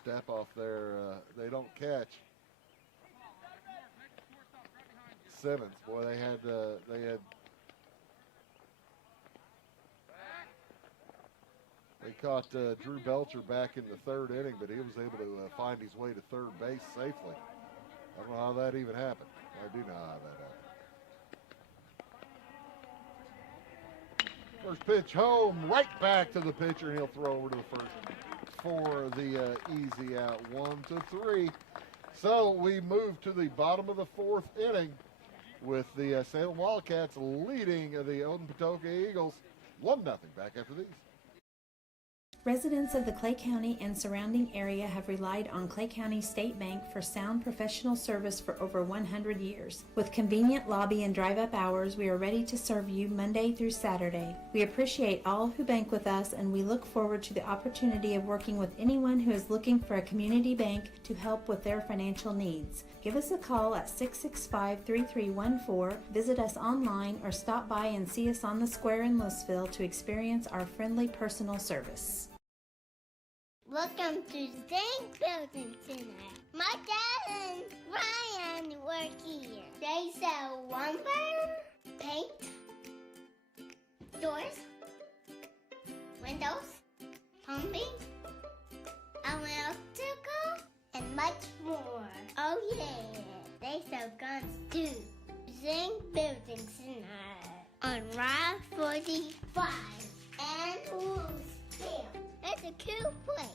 Step off there, they don't catch. Simmons, boy, they had they caught Drew Belcher back in the 3rd inning, but he was able to find his way to third base safely. I don't know how that even happened. I do know how that happened. First pitch home, right back to the pitcher, and he'll throw over to the first for the easy out, 1-3. So we move to the bottom of the 4th inning with the Salem Wildcats leading the Odin Patoka Eagles 1-0 back after these. Residents of the Clay County and surrounding area have relied on Clay County State Bank for sound professional service for over 100 years. With convenient lobby and drive-up hours, we are ready to serve you Monday through Saturday. We appreciate all who bank with us, and we look forward to the opportunity of working with anyone who is looking for a community bank to help with their financial needs. Give us a call at 665-3314, visit us online, or stop by and see us on the square in Louisville to experience our friendly personal service. Welcome to Zinc Building Center. My dad and Ryan work here. They sell lumber, paint, doors, windows, plumbing, electrical, and much more. Oh yeah, they sell guns too. Zinc Building Center on Route 45 and Louisville. It's a cool place.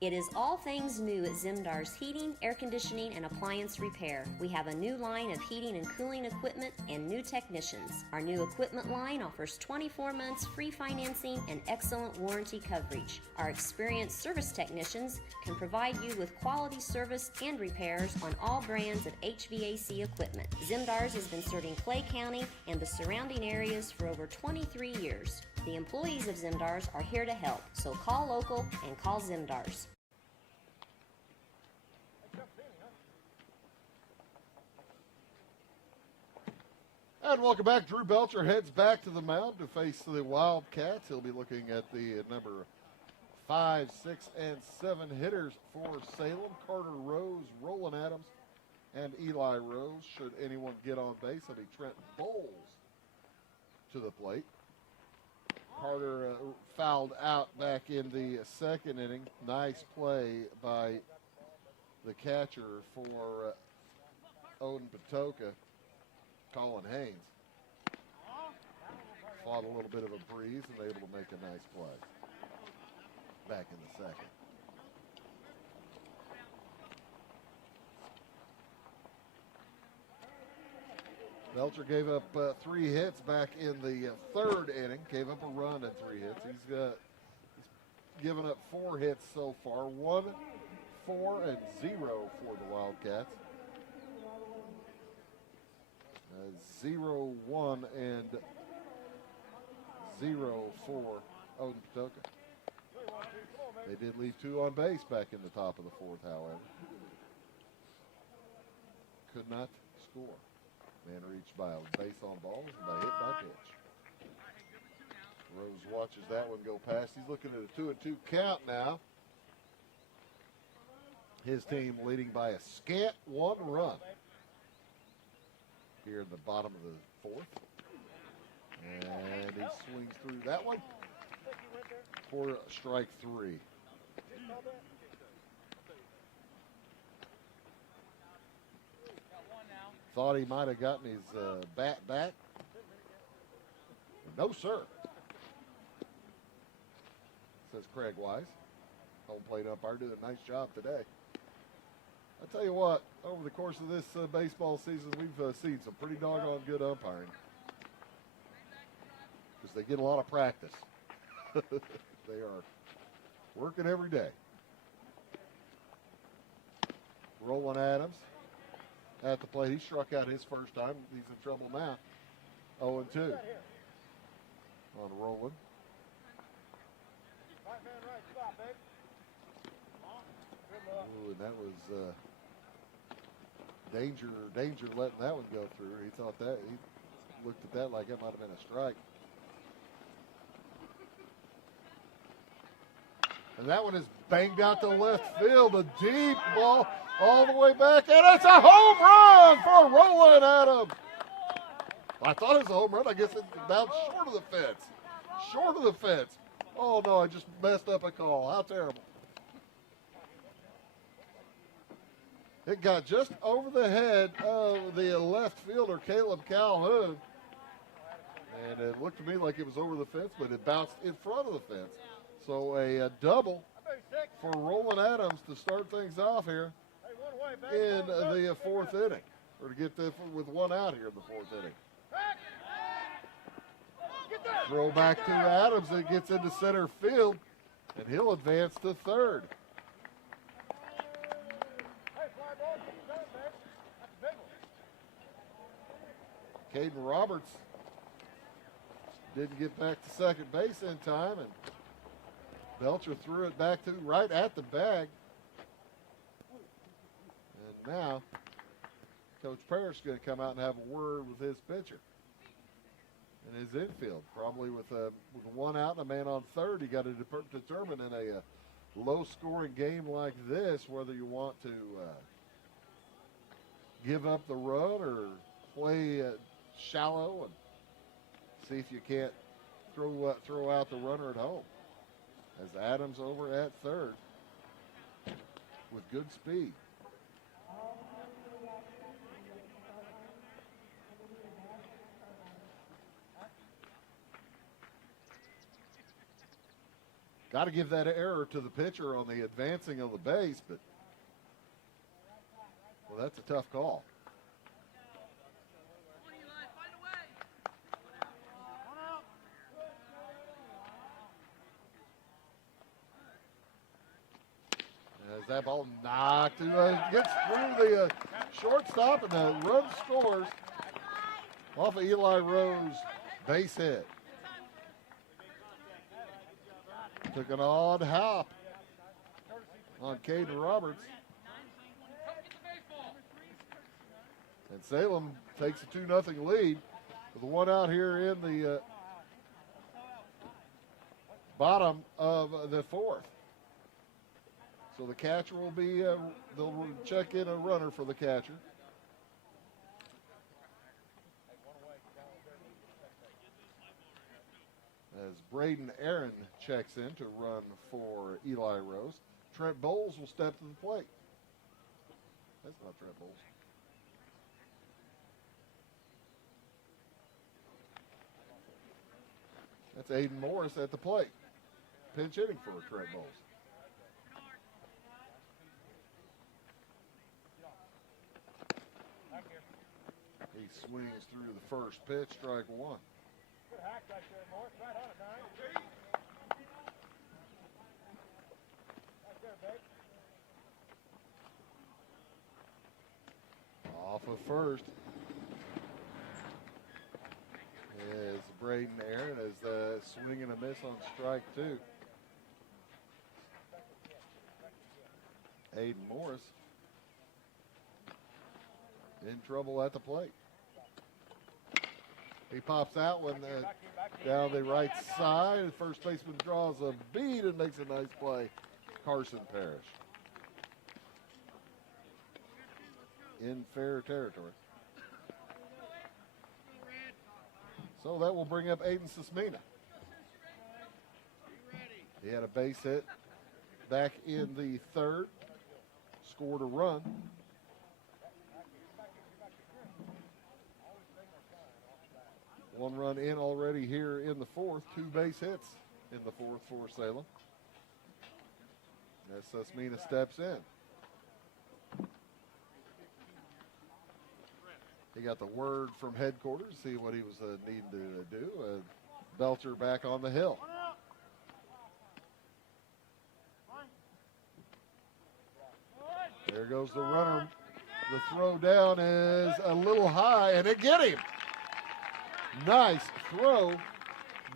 It is all things new at Zimdar's Heating, Air Conditioning, and Appliance Repair. We have a new line of heating and cooling equipment and new technicians. Our new equipment line offers 24 months free financing and excellent warranty coverage. Our experienced service technicians can provide you with quality service and repairs on all brands of HVAC equipment. Zimdar's has been serving Clay County and the surrounding areas for over 23 years. The employees of Zimdar's are here to help, so call local and call Zimdar's. And welcome back. Drew Belcher heads back to the mound to face the Wildcats. He'll be looking at the number 5, 6, and 7 hitters for Salem. Carter Rose, Roland Adams, and Eli Rose. Should anyone get on base, it'll be Trent Bowles to the plate. Carter fouled out back in the 2nd inning. Nice play by the catcher for Odin Patoka, Colin Haynes. Fought a little bit of a breeze and able to make a nice play back in the 2nd. Belcher gave up 3 hits back in the 3rd inning. Gave up a run at 3 hits. He's given up 4 hits so far. 1, 4, and 0 for the Wildcats. 0, 1, and 0 for Odin Patoka. They did leave 2 on base back in the top of the 4th, however. Could not score. Man reached by a base on balls and by hit by pitch. Rose watches that one go past. He's looking at a 2-2 count now. His team leading by a scant 1 run here in the bottom of the 4th. And he swings through that one for strike 3. Thought he might have gotten his bat back. No, sir, says Craig Wise. Home plate umpire did a nice job today. I tell you what, over the course of this baseball season, we've seen some pretty doggone good umpiring because they get a lot of practice. They are working every day. Roland Adams at the plate. He struck out his first time. He's in trouble now. 0-2 on Roland. Right man, right spot, babe. Good luck. Ooh, and that was danger letting that one go through. He thought that, he looked at that like it might have been a strike. And that one is banged out to left field, a deep ball all the way back, and it's a home run for Roland Adams. I thought it was a home run. I guess it bounced short of the fence. Short of the fence. Oh, no, I just messed up a call. How terrible. It got just over the head of the left fielder, Caleb Calhoun. And it looked to me like it was over the fence, but it bounced in front of the fence. So a double for Roland Adams to start things off here in the fourth inning. Or to get this with one out here in the fourth inning. Throw back to Adams. It gets into center field, and he'll advance to third. Caden Roberts didn't get back to second base in time, and Belcher threw it back to right at the bag. And now Coach Parrish is going to come out and have a word with his pitcher and his infield. Probably with one out and a man on third, you got to determine in a low-scoring game like this whether you want to give up the run or play shallow and see if you can't throw out the runner at home. As Adams over at third with good speed. Got to give that error to the pitcher on the advancing of the base, but well, that's a tough call. As that ball knocked, gets through the shortstop, and the run scores off of Eli Rose base hit. Took an odd hop on Caden Roberts. And Salem takes a 2-0 lead with one out here in the bottom of the fourth. So the catcher will be, they'll check in a runner for the catcher. As Braden Aaron checks in to run for Eli Rose. Trent Bowles will step to the plate. That's not Trent Bowles. That's Aiden Morris at the plate. Pinch hitting for Trent Bowles. He swings through the first pitch, strike one. Good hack right there, Morris. Right on it, nine. Right there, babe. Off of first is Braden Aaron as the swing and a miss on strike two. Aiden Morris in trouble at the plate. He pops out one down the right side. The first baseman draws a bead and makes a nice play. Carson Parrish. In fair territory. So that will bring up Aiden Sismina. He had a base hit back in the third. Scored a run. One run in already here in the fourth. 2 base hits in the fourth for Salem. as Susmina steps in. He got the word from headquarters, see what he was needing to do. Belcher back on the hill. There goes the runner. The throw down is a little high, and it get him. Nice throw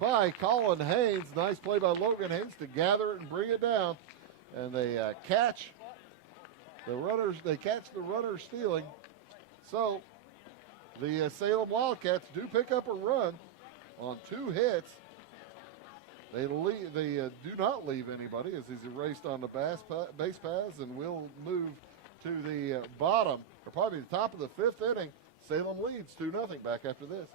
by Colin Haynes. Nice play by Logan Haynes to gather it and bring it down. And they catch the runners. They catch the runner stealing. So the Salem Wildcats do pick up a run on 2 hits. They do not leave anybody as he's erased on the base paths and will move to the bottom, or probably the top of the 5th inning. Salem leads 2-0 back after this.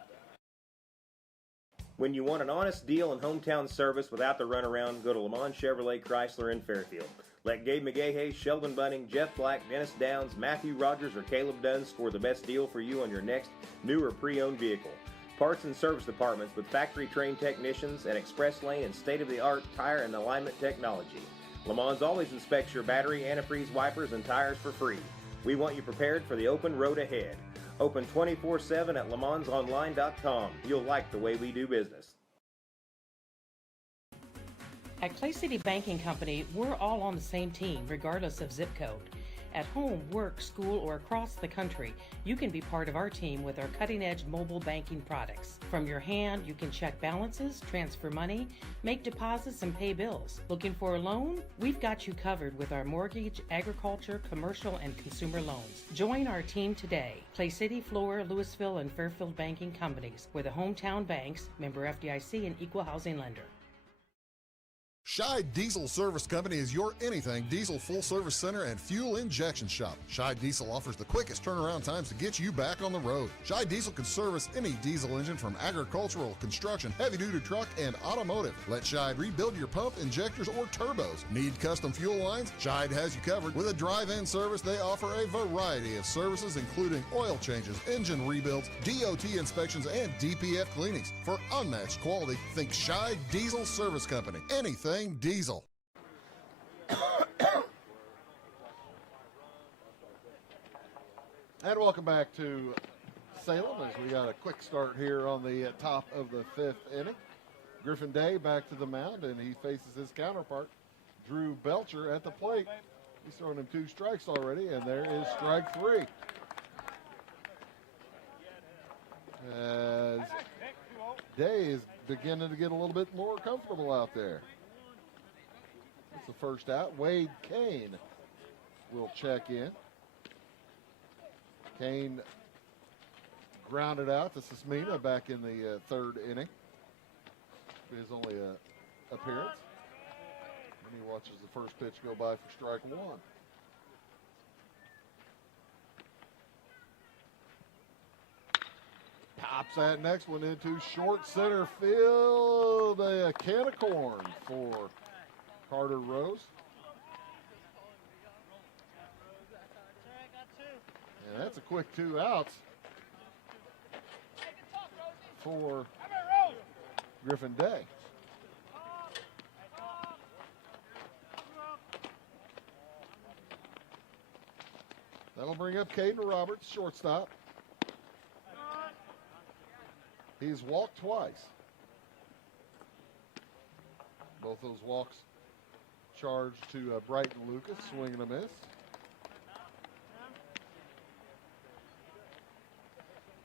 When you want an honest deal and hometown service without the runaround, go to Lamont Chevrolet Chrysler in Fairfield. Let Gabe McGahey, Sheldon Bunning, Jeff Black, Dennis Downs, Matthew Rogers, or Caleb Dunn score the best deal for you on your next new or pre-owned vehicle. Parts and service departments with factory-trained technicians and express lane and state-of-the-art tire and alignment technology. Lamont always inspects your battery, antifreeze, wipers, and tires for free. We want you prepared for the open road ahead. Open 24/7 at LaMonsOnline.com. You'll like the way we do business. At Clay City Banking Company, we're all on the same team, regardless of zip code. At home, work, school, or across the country, you can be part of our team with our cutting-edge mobile banking products. From your hand, you can check balances, transfer money, make deposits, and pay bills. Looking for a loan? We've got you covered with our mortgage, agriculture, commercial, and consumer loans. Join our team today. Clay City, Flora, Louisville, and Fairfield Banking Companies. We're the hometown banks, member FDIC, and equal housing lender. Scheid Diesel Service Company is your anything diesel full-service center and fuel injection shop. Scheid Diesel offers the quickest turnaround times to get you back on the road. Scheid Diesel can service any diesel engine from agricultural, construction, heavy-duty truck, and automotive. Let Scheid rebuild your pump, injectors, or turbos. Need custom fuel lines? Scheid has you covered. With a drive-in service, they offer a variety of services, including oil changes, engine rebuilds, DOT inspections, and DPF cleanings. For unmatched quality, think Scheid Diesel Service Company. Anything diesel. And welcome back to Salem as we got a quick start here on the top of the 5th inning. Griffin Day back to the mound, and he faces his counterpart, Drew Belcher, at the plate. He's thrown him 2 strikes already, and there is strike 3. As Day is beginning to get a little bit more comfortable out there. That's the first out. Wade Kane will check in. Kane grounded out to Susmina back in the 3rd inning. His only appearance. And he watches the first pitch go by for strike 1. Pops that next one into short center field. A can of corn for Carter Rose. And that's a quick 2 outs for Griffin Day. That'll bring up Caden Roberts, shortstop. He's walked twice. Both those walks charged to Brighton Lucas, swing and a miss.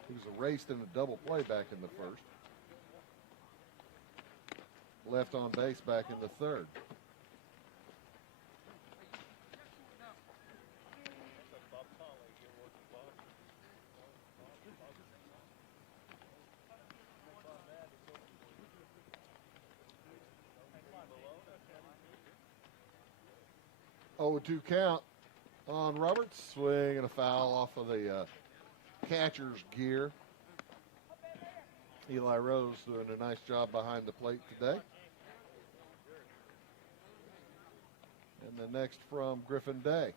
He was erased in a double play back in the 1st. Left on base back in the 3rd. Oh, 2 count on Roberts. Swing and a foul off of the catcher's gear. Eli Rose doing a nice job behind the plate today. And the next from Griffin Day.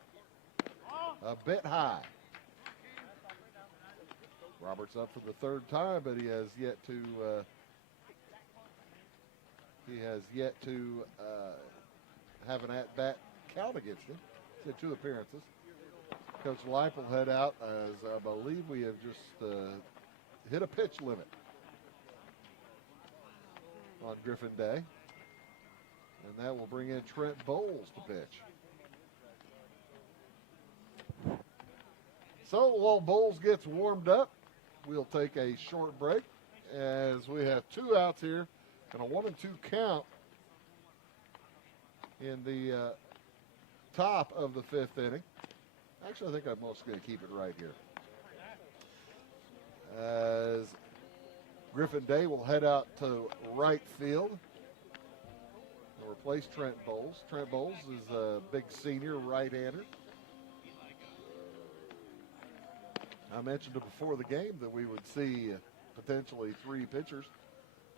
A bit high. Roberts up for the 3rd time, but he has yet to have an at-bat count against him. He's had 2 appearances. Coach Lipe will head out as I believe we have just hit a pitch limit on Griffin Day. And that will bring in Trent Bowles to pitch. So while Bowles gets warmed up, we'll take a short break as we have 2 outs here and a 1-2 count in the top of the 5th inning. Actually, I think I'm mostly going to keep it right here. As Griffin Day will head out to right field and replace Trent Bowles. Trent Bowles is a big senior right-hander. I mentioned it before the game that we would see potentially 3 pitchers.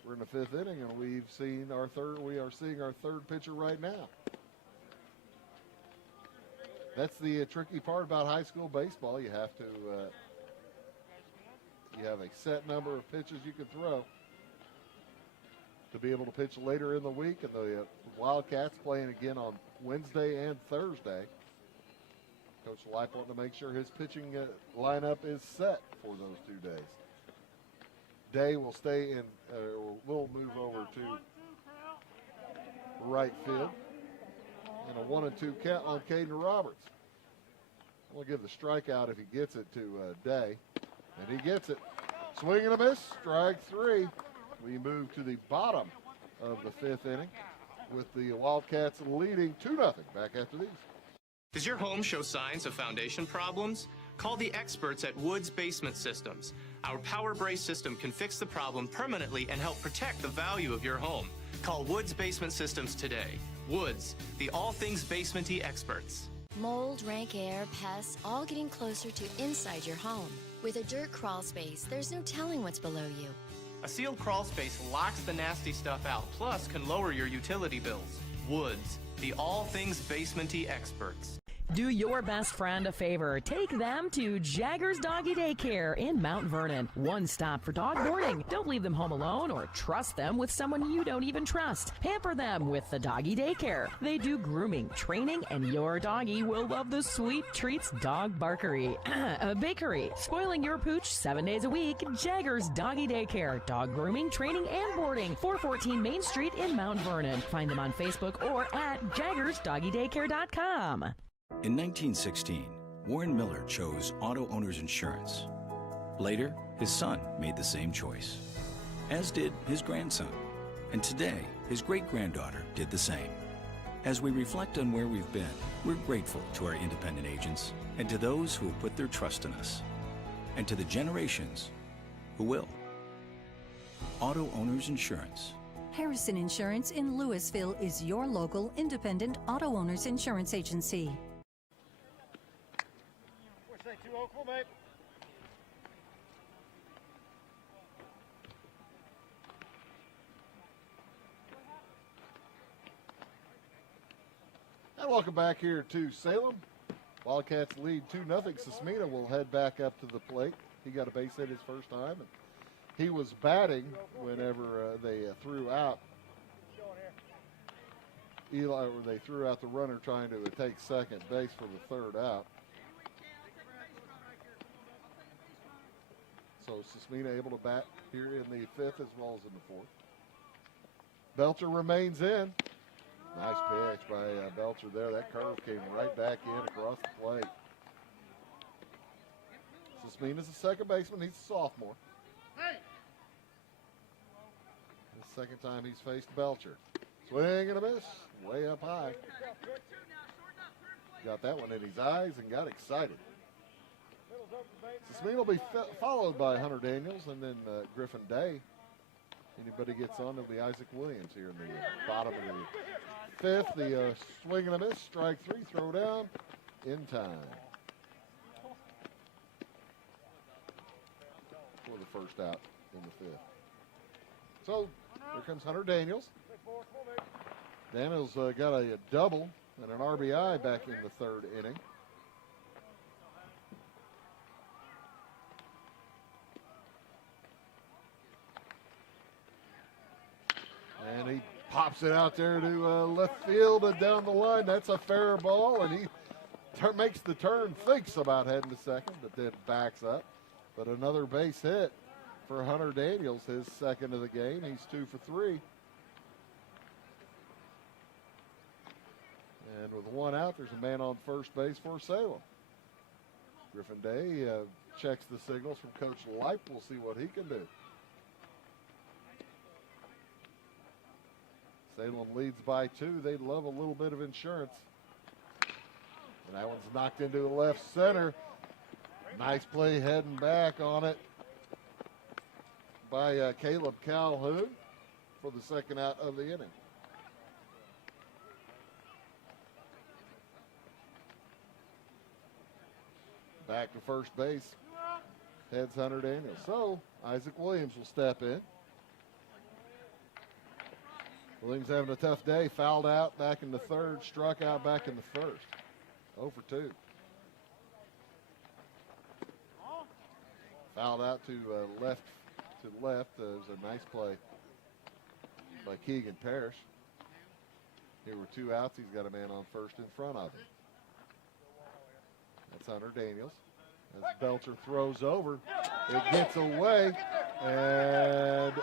We're in the 5th inning, and we are seeing our third pitcher right now. That's the tricky part about high school baseball. You have to you have a set number of pitches you can throw to be able to pitch later in the week, and the Wildcats playing again on Wednesday and Thursday. Coach Lipe wanting to make sure his pitching lineup is set for those 2 days. Day will stay in, will move over to right field. And a 1-2 count on Caden Roberts. We'll give the strikeout if he gets it to Day. And he gets it. Swing and a miss, strike 3. We move to the bottom of the 5th inning with the Wildcats leading 2-0 back after these. Does your home show signs of foundation problems? Call the experts at Woods Basement Systems. Our Power Brace system can fix the problem permanently and help protect the value of your home. Call Woods Basement Systems today. Woods, the all things basement-y experts. Mold, rank air, pests, all getting closer to inside your home. With a dirt crawl space, there's no telling what's below you. A sealed crawl space locks the nasty stuff out, plus can lower your utility bills. Woods, the all things basement-y experts. Do your best friend a favor. Take them to Jagger's Doggy Daycare in Mount Vernon. One stop for dog boarding. Don't leave them home alone or trust them with someone you don't even trust. Pamper them with the Doggy Daycare. They do grooming, training, and your doggy will love the sweet treats dog barkery. Bakery. Spoiling your pooch 7 days a week. Jagger's Doggy Daycare. Dog grooming, training, and boarding. 414 Main Street in Mount Vernon. Find them on Facebook or at jaggersdoggydaycare.com. In 1916, Warren Miller chose Auto Owners Insurance. Later, his son made the same choice, as did his grandson. And today, his great-granddaughter did the same. As we reflect on where we've been, we're grateful to our independent agents and to those who have put their trust in us, and to the generations who will. Auto Owners Insurance. Harrison Insurance in Louisville is your local independent auto owners insurance agency. Mate. And welcome back here to Salem. Wildcats lead 2-0. Sismina will head back up to the plate. He got a base hit his first time, and he was batting whenever they threw out Eli, or they threw out the runner trying to take second base for the 3rd out. So Sismina able to bat here in the 5th as well as in the 4th. Belcher remains in. Nice pitch by Belcher there. That curve came right back in across the plate. Sismina's a second baseman. He's a sophomore. The second time he's faced Belcher. Swing and a miss. Way up high. Got that one in his eyes and got excited. Sismina will be followed by Hunter Daniels and then Griffin Day. Anybody gets on, it'll be Isaac Williams here in the bottom of the 5th. The swing and a miss, strike 3, throw down in time for the first out in the 5th. So here comes Hunter Daniels. Daniels got a double and an RBI back in the 3rd inning. And he Pops it out there to left field and down the line. That's a fair ball, and he makes the turn, thinks about heading to second, but then backs up. But another base hit for Hunter Daniels, his second of the game. He's 2 for 3. And with one out, there's a man on first base for Salem. Griffin Day checks the signals from Coach Lipe. We'll see what he can do. Salem leads by 2. They'd love a little bit of insurance. And that one's knocked into the left center. Nice play heading back on it by Caleb Calhoun for the second out of the inning. Back to first base. Heads Hunter Daniels. So Isaac Williams will step in. Williams having a tough day. Fouled out back in the third. Struck out back in the first. 0 for 2. Fouled out to left. It was a nice play by Keegan Parrish. Here were 2 outs. He's got a man on first in front of him. That's Hunter Daniels. As Belcher throws over, it gets away, and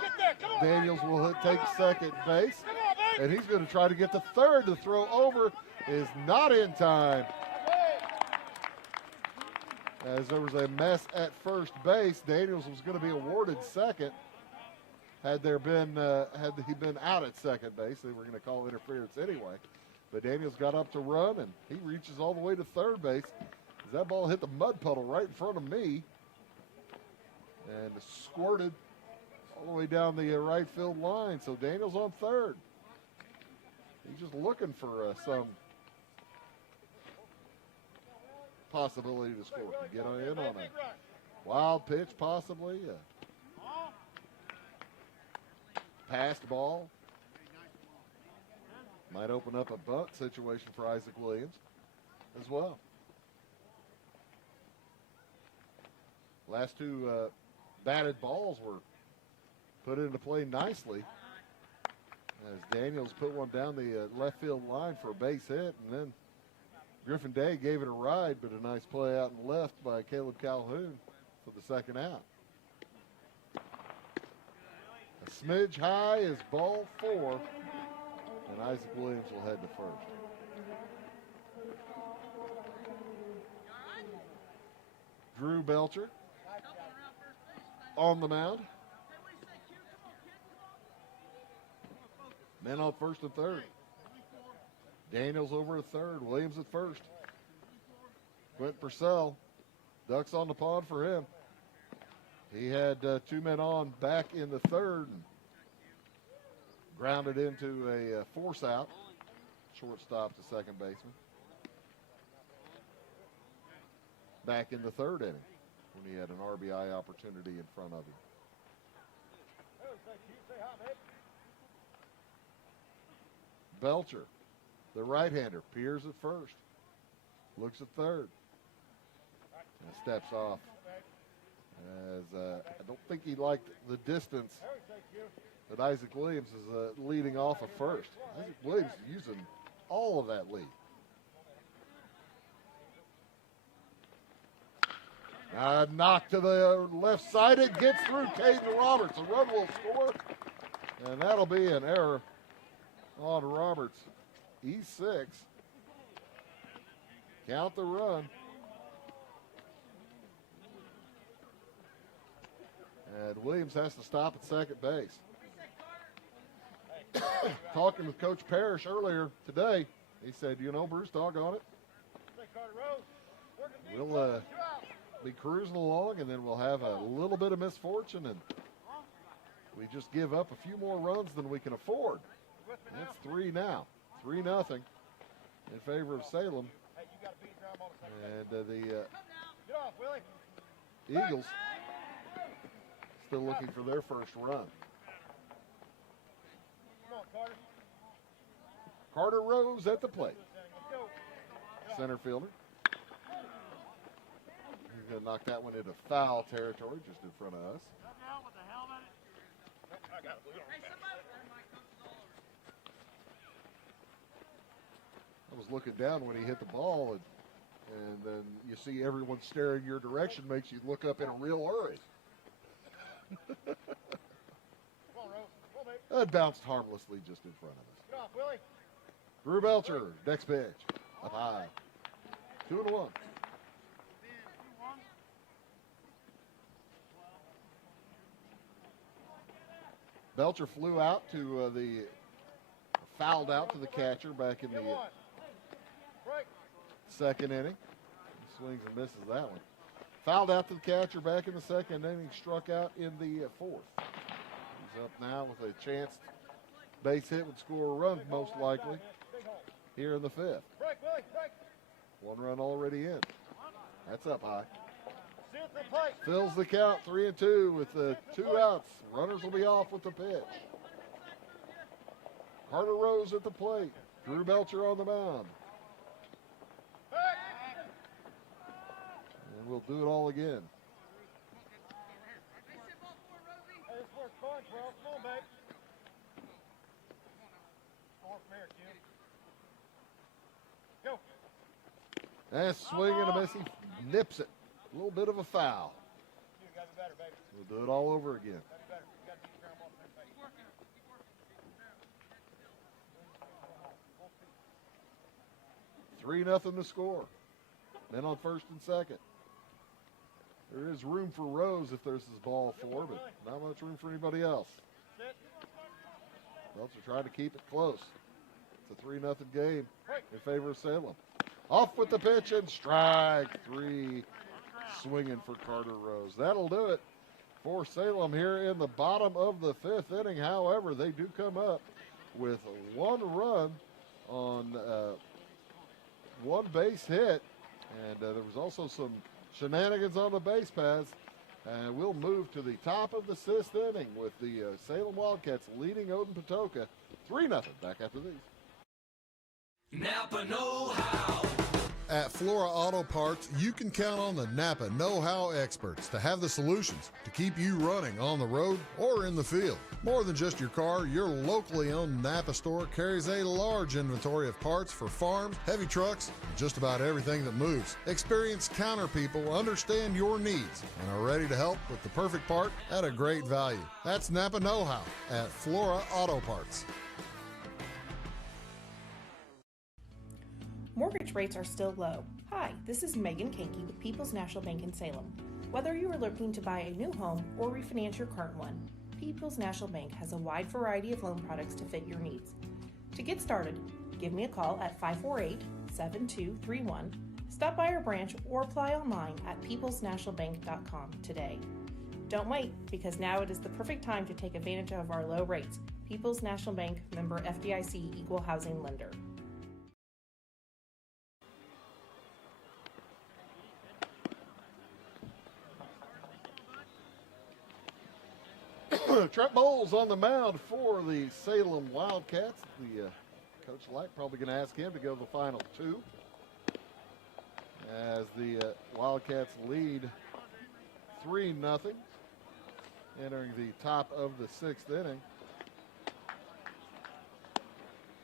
Daniels will take second base, and he's going to try to get the third. The throw over is not in time. As there was a mess at first base, Daniels was going to be awarded second. Had he been out at second base, they were going to call interference anyway. But Daniels got up to run, and he reaches all the way to third base. That ball hit the mud puddle right in front of me and squirted all the way down the right field line. So Daniels on third. He's just looking for some possibility to score. Get in on a wild pitch, possibly. Passed ball. Might open up a bunt situation for Isaac Williams as well. Last 2 batted balls were put into play nicely as Daniels put one down the left field line for a base hit, and then Griffin Day gave it a ride, but a nice play out and left by Caleb Calhoun for the second out. A smidge high is ball 4, and Isaac Williams will head to first. Drew Belcher on the mound. Men on first and third. Daniels over at third. Williams at first. Quentin Purcell. Ducks on the pond for him. He had 2 men on back in the third. And grounded into a force out. Shortstop to second baseman. Back in the third inning when he had an RBI opportunity in front of him. Belcher, the right-hander, peers at first. Looks at third. And steps off. As I don't think he liked the distance that Isaac Williams is leading off of first. Isaac Williams is using all of that lead. Knock to the left side. It gets through Caden Roberts. A run will score. And that'll be an error on Roberts. E6. Count the run. And Williams has to stop at second base. Talking with Coach Parrish earlier today, he said, Bruce, doggone it. We'll be cruising along, and then we'll have a little bit of misfortune, and we just give up a few more runs than we can afford. That's 3 now. 3-0 in favor of Salem. And the Eagles still looking for their first run. Carter Rose at the plate. Center fielder. He's going to knock that one into foul territory just in front of us. I was looking down when he hit the ball, and then you see everyone staring your direction, makes you look up in a real hurry. It bounced harmlessly just in front of us. Get off, Willie. Drew Belcher, next pitch, up high, 2-1. Belcher flew out to fouled out to the catcher back in the second inning. He swings and misses that one. Fouled out to the catcher back in the second inning, struck out in the fourth. He's up now with a chance. Base hit would score a run, most likely, here in the fifth. One run already in. That's up high. Fills the count, 3-2 with the 2 outs. Runners will be off with the pitch. Carter Rose at the plate. Drew Belcher on the mound. And we'll do it all again. Hey, this works fun, bro. Come on, babe. Come on from here, kid. Go. And swing and a miss. He nips it. A little bit of a foul. You gotta be better, baby. We'll do it all over again. Gotta be better. You gotta keep your ground ball from there, baby. Keep working. 3-0 to score. Men on first and second. There is room for Rose if there's his ball for, but not much room for anybody else. Belcher trying to keep it close. It's a 3-0 game in favor of Salem. Off with the pitch and strike 3. Swinging for Carter Rose. That'll do it for Salem here in the bottom of the fifth inning. However, they do come up with 1 run on 1 base hit. And there was also some shenanigans on the base paths. And we'll move to the top of the 6th inning with the Salem Wildcats leading Odin Patoka 3-0. Back after these. Napa know-how. At Flora Auto Parts, you can count on the Napa know-how experts to have the solutions to keep you running on the road or in the field. More than just your car, your locally owned Napa store carries a large inventory of parts for farms, heavy trucks, and just about everything that moves. Experienced counter people understand your needs and are ready to help with the perfect part at a great value. That's Napa know-how at Flora Auto Parts. Mortgage rates are still low. Hi, this is Megan Kanke with People's National Bank in Salem. Whether you are looking to buy a new home or refinance your current one, People's National Bank has a wide variety of loan products to fit your needs. To get started, give me a call at 548-7231, stop by our branch, or apply online at peoplesnationalbank.com today. Don't wait, because now it is the perfect time to take advantage of our low rates. People's National Bank, member FDIC, equal housing lender. Trent Bowles on the mound for the Salem Wildcats. The Coach Light probably going to ask him to go the final 2 as the Wildcats lead 3-0 entering the top of the 6th inning.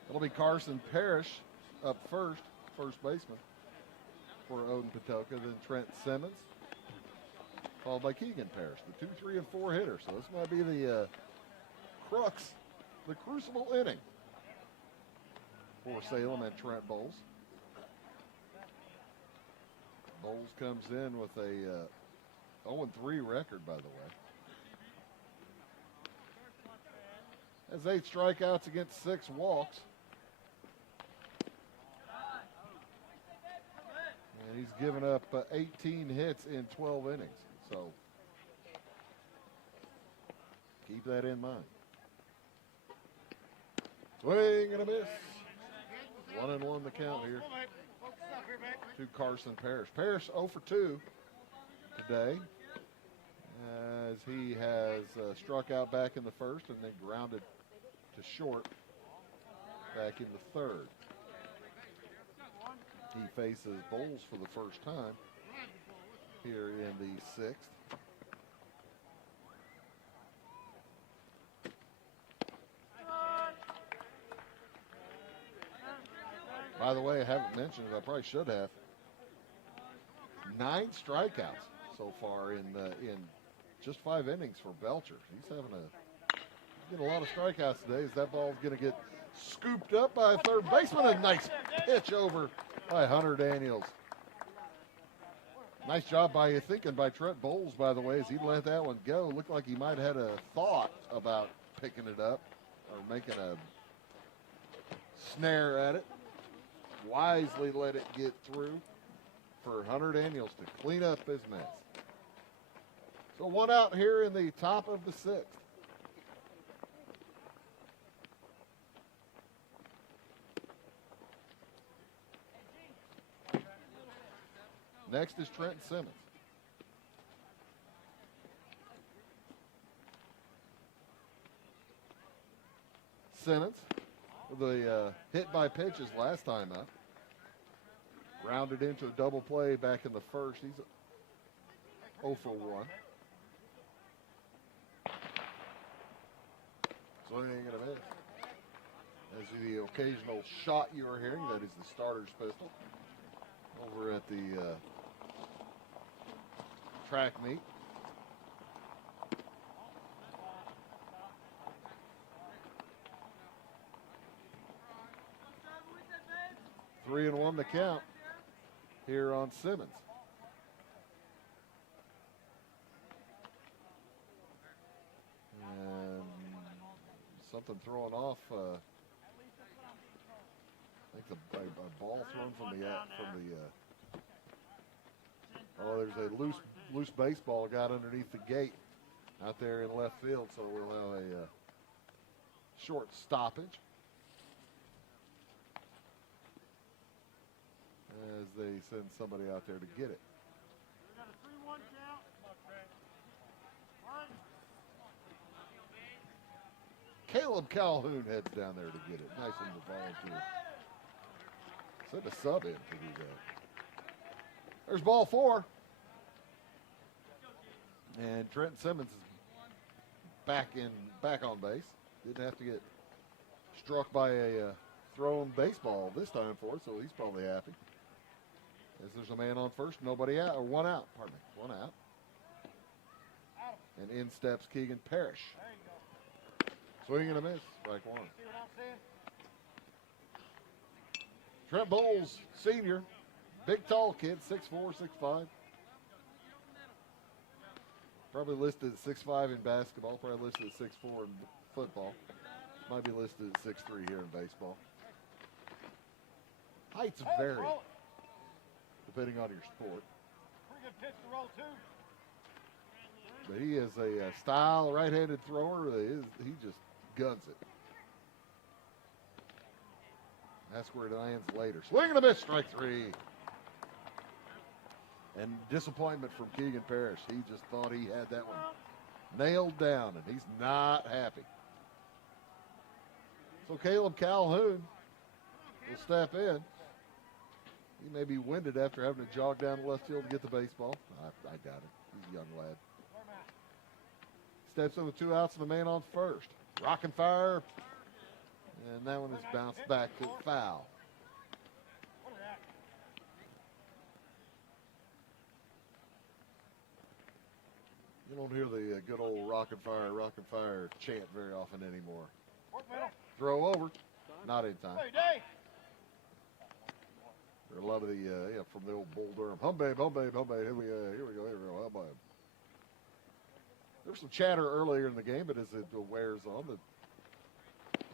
It'll be Carson Parrish up first baseman for Odin Patoka, then Trent Simmons, followed by Keegan Parrish, the 2, 3, and 4 hitter. So this might be the crux, the crucible inning for Salem and Trent Bowles. Bowles comes in with a 0-3 record, by the way. Has 8 strikeouts against 6 walks. And he's given up 18 hits in 12 innings. So keep that in mind. Swing and a miss. 1-1 the count here to Carson Parrish. Parrish 0 for 2 today, as he has struck out back in the first and then grounded to short back in the third. He faces Bowles for the first time here in the 6th. By the way, I haven't mentioned it. I probably should have. 9 strikeouts so far in just 5 innings for Belcher. He's getting a lot of strikeouts today. As that ball's going to get scooped up by a third baseman. A nice pitch over by Hunter Daniels. Nice job by Trent Bowles, by the way, as he let that one go. Looked like he might have had a thought about picking it up or making a snare at it. Wisely let it get through for Hunter Daniels to clean up his mess. So 1 out here in the top of the 6th. Next is Trent Simmons. Simmons with a hit by pitches last time up. Rounded into a double play back in the first. He's 0 for 1. Swing and a miss. As the occasional shot you are hearing, that is the starter's pistol over at the track meet. Three and 1 to count here on Simmons. And something throwing off. I think a ball thrown from the. There's a loose baseball got underneath the gate out there in left field, so we'll have a short stoppage as they send somebody out there to get it. We got a 3-1 count. Caleb Calhoun heads down there to get it. Nice of him to volunteer. Send a sub in to do that. There's ball 4. And Trent Simmons is back on base. Didn't have to get struck by a thrown baseball this time for it, so he's probably happy. As there's a man on first, nobody out, or 1 out, pardon me, 1 out. And in steps Keegan Parrish. Swing and a miss, strike 1. Trent Bowles, senior, big tall kid, 6'4", 6'5". Probably listed at 6'5" in basketball, probably listed at 6'4" in football. Might be listed at 6'3" here in baseball. Heights vary depending on your sport. Pretty good pitch to roll 2. But he is a style right-handed thrower. He just guns it. That's where it lands later. Swing and a miss, strike 3. And disappointment from Keegan Parrish. He just thought he had that one nailed down, and he's not happy. So Caleb Calhoun will step in. He may be winded after having to jog down the left field to get the baseball. I got it. He's a young lad. Steps in with 2 outs and a man on first. Rockin' fire. And that one is bounced back to foul. You don't hear the good old rockin' fire chant very often anymore. Throw over. Not in time. There are a lot of the, from the old Bull Durham. Hum babe, here we go. Hum babe. There was some chatter earlier in the game, but as it wears on, the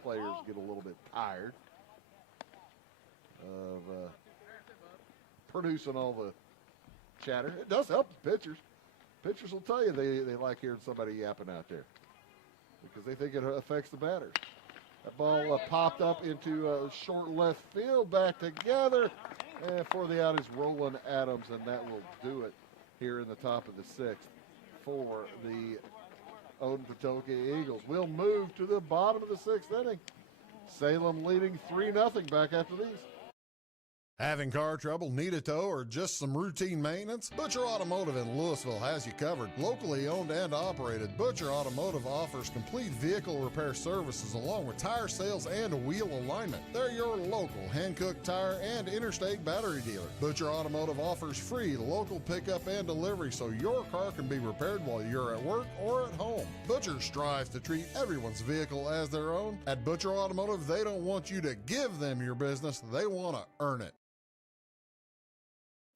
players get a little bit tired of producing all the chatter. It does help the pitchers. Pitchers will tell you they like hearing somebody yapping out there because they think it affects the batters. That ball popped up into short left field, back together. And for the out is Roland Adams, and that will do it here in the top of the 6th for the Odin Patoka Eagles. We'll move to the bottom of the 6th inning. Salem leading 3-0 back after these. Having car trouble, need a tow, or just some routine maintenance? Butcher Automotive in Louisville has you covered. Locally owned and operated, Butcher Automotive offers complete vehicle repair services along with tire sales and wheel alignment. They're your local Hankook tire and interstate battery dealer. Butcher Automotive offers free local pickup and delivery so your car can be repaired while you're at work or at home. Butcher strives to treat everyone's vehicle as their own. At Butcher Automotive, they don't want you to give them your business, they want to earn it.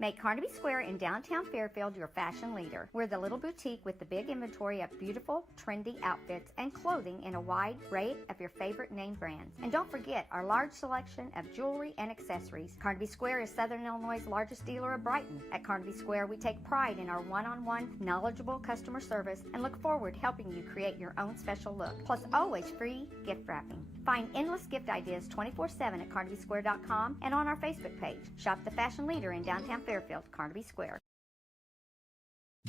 Make Carnaby Square in downtown Fairfield your fashion leader. We're the little boutique with the big inventory of beautiful, trendy outfits and clothing in a wide array of your favorite name brands. And don't forget our large selection of jewelry and accessories. Carnaby Square is Southern Illinois' largest dealer of Brighton. At Carnaby Square, we take pride in our one-on-one, knowledgeable customer service and look forward to helping you create your own special look. Plus, always free gift wrapping. Find endless gift ideas 24/7 at CarnabySquare.com and on our Facebook page. Shop the fashion leader in downtown Fairfield, Carnaby Square.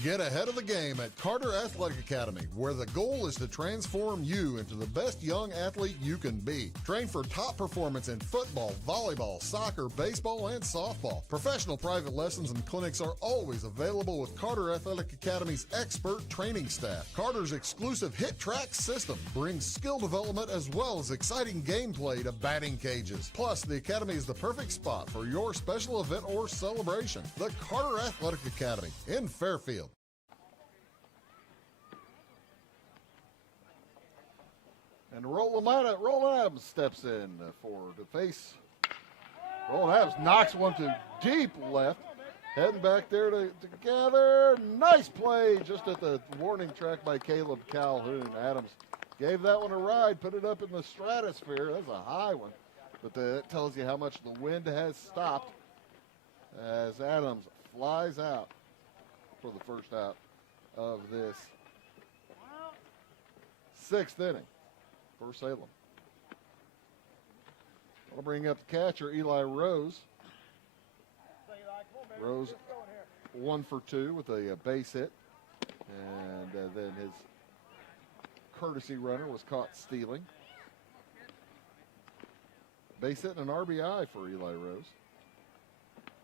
Get ahead of the game at Carter Athletic Academy, where the goal is to transform you into the best young athlete you can be. Train for top performance in football, volleyball, soccer, baseball, and softball. Professional private lessons and clinics are always available with Carter Athletic Academy's expert training staff. Carter's exclusive Hit Track system brings skill development as well as exciting gameplay to batting cages. Plus, the Academy is the perfect spot for your special event or celebration. The Carter Athletic Academy in Fairfield. And Roland Adams steps in for the face. Roland Adams knocks one to deep left. Heading back there to gather. Nice play just at the warning track by Caleb Calhoun. Adams gave that one a ride, put it up in the stratosphere. That's a high one. But that tells you how much the wind has stopped as Adams flies out for the first out of this sixth inning for Salem. I'll bring up the catcher, Eli Rose. Rose 1 for 2 with a base hit. And then his courtesy runner was caught stealing. Base hit and an RBI for Eli Rose.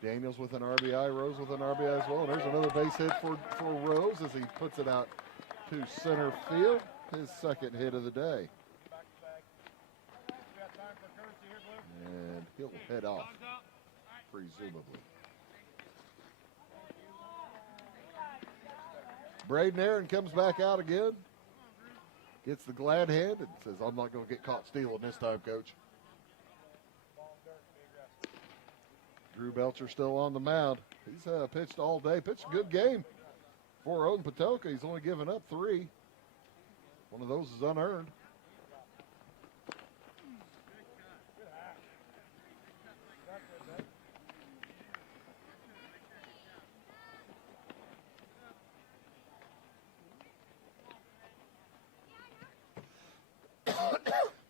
Daniels with an RBI, Rose with an RBI as well. And there's another base hit for Rose as he puts it out to center field. His second hit of the day. And he'll head off, presumably. Braden Aaron comes back out again. Gets the glad hand and says, I'm not going to get caught stealing this time, Coach. Drew Belcher still on the mound. He's pitched all day. Pitched a good game for Odin Patoka. He's only given up 3. One of those is unearned.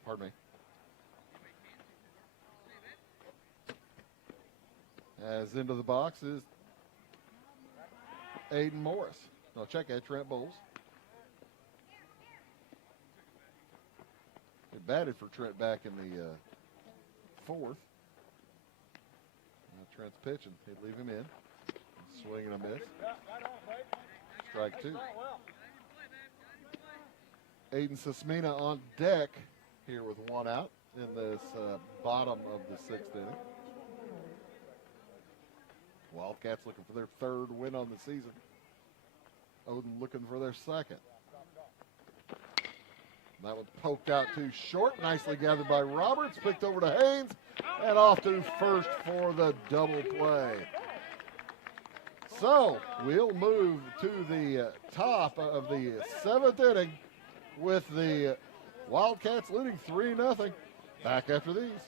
Pardon me. As into the box is Aiden Morris. No, check that, Trent Bowles. They batted for Trent back in the 4th. Now Trent's pitching. They leave him in. Swing and a miss. Strike 2. Aiden Sismina on deck here with 1 out in this bottom of the 6th inning. Wildcats looking for their 3rd win on the season. Odin looking for their 2nd. That one's poked out too short. Nicely gathered by Roberts. Picked over to Haynes. And off to first for the double play. So we'll move to the top of the 7th inning with the Wildcats leading 3-0. Back after these.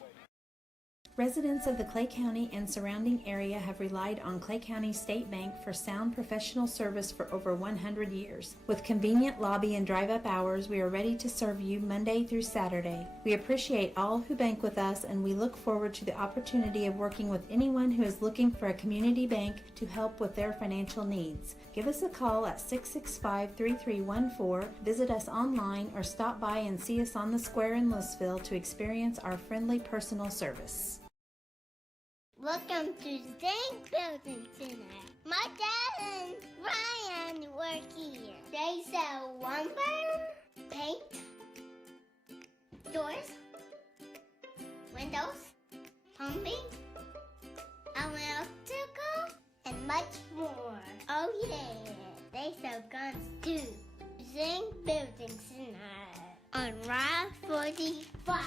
Residents of the Clay County and surrounding area have relied on Clay County State Bank for sound professional service for over 100 years. With convenient lobby and drive-up hours, we are ready to serve you Monday through Saturday. We appreciate all who bank with us, and we look forward to the opportunity of working with anyone who is looking for a community bank to help with their financial needs. Give us a call at 665-3314, visit us online, or stop by and see us on the square in Louisville to experience our friendly personal service. Welcome to Zing Building Center. My dad and Ryan work here. They sell lumber, paint, doors, windows, plumbing, electrical, and much more. Oh yeah, they sell guns too. Zing Building Center on Route 45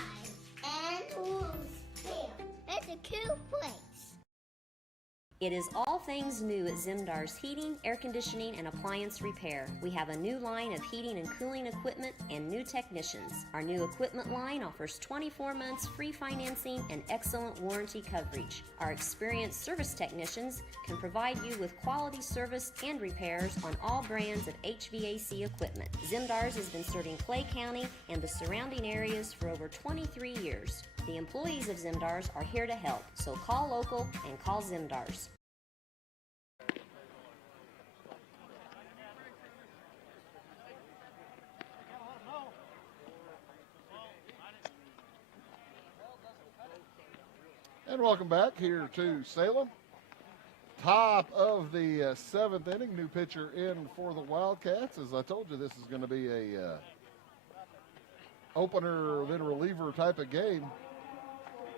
and Louisville. It's a cool place. It is all things new at Zimdar's Heating, Air Conditioning, and Appliance Repair. We have a new line of heating and cooling equipment and new technicians. Our new equipment line offers 24 months free financing and excellent warranty coverage. Our experienced service technicians can provide you with quality service and repairs on all brands of HVAC equipment. Zimdar's has been serving Clay County and the surrounding areas for over 23 years. The employees of Zimdar's are here to help, so call local and call Zimdar's. And welcome back here to Salem. Top of the seventh inning. New pitcher in for the Wildcats. As I told you, this is going to be a opener, then reliever type of game.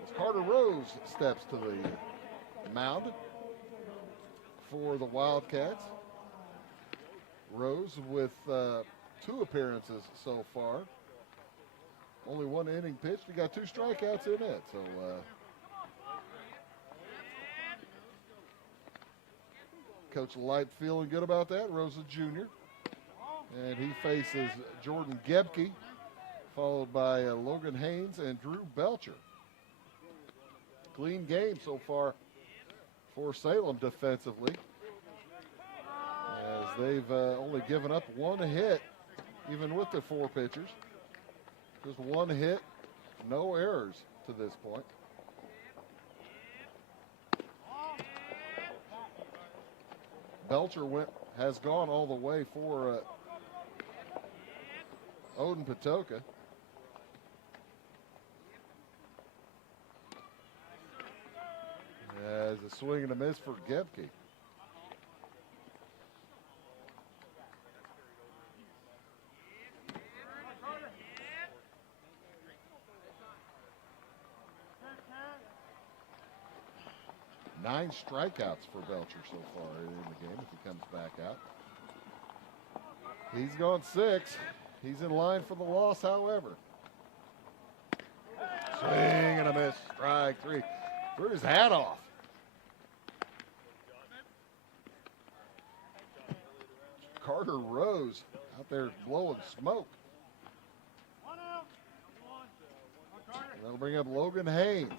As Carter Rose steps to the mound for the Wildcats. Rose with 2 appearances so far. Only 1 inning pitched. He got 2 strikeouts in it. So Coach Light feeling good about that. Rose a junior. And he faces Jordan Gebke, followed by Logan Haynes and Drew Belcher. Clean game so far for Salem defensively, as they've only given up 1 hit, even with the 4 pitchers. Just 1 hit, no errors to this point. Belcher has gone all the way for Odin Patoka. As a swing and a miss for Gebke. Nine strikeouts for Belcher so far in the game if he comes back out. He's gone 6. He's in line for the loss, however. Swing and a miss. Strike 3. Threw his hat off. Carter Rose out there blowing smoke. That'll bring up Logan Haynes,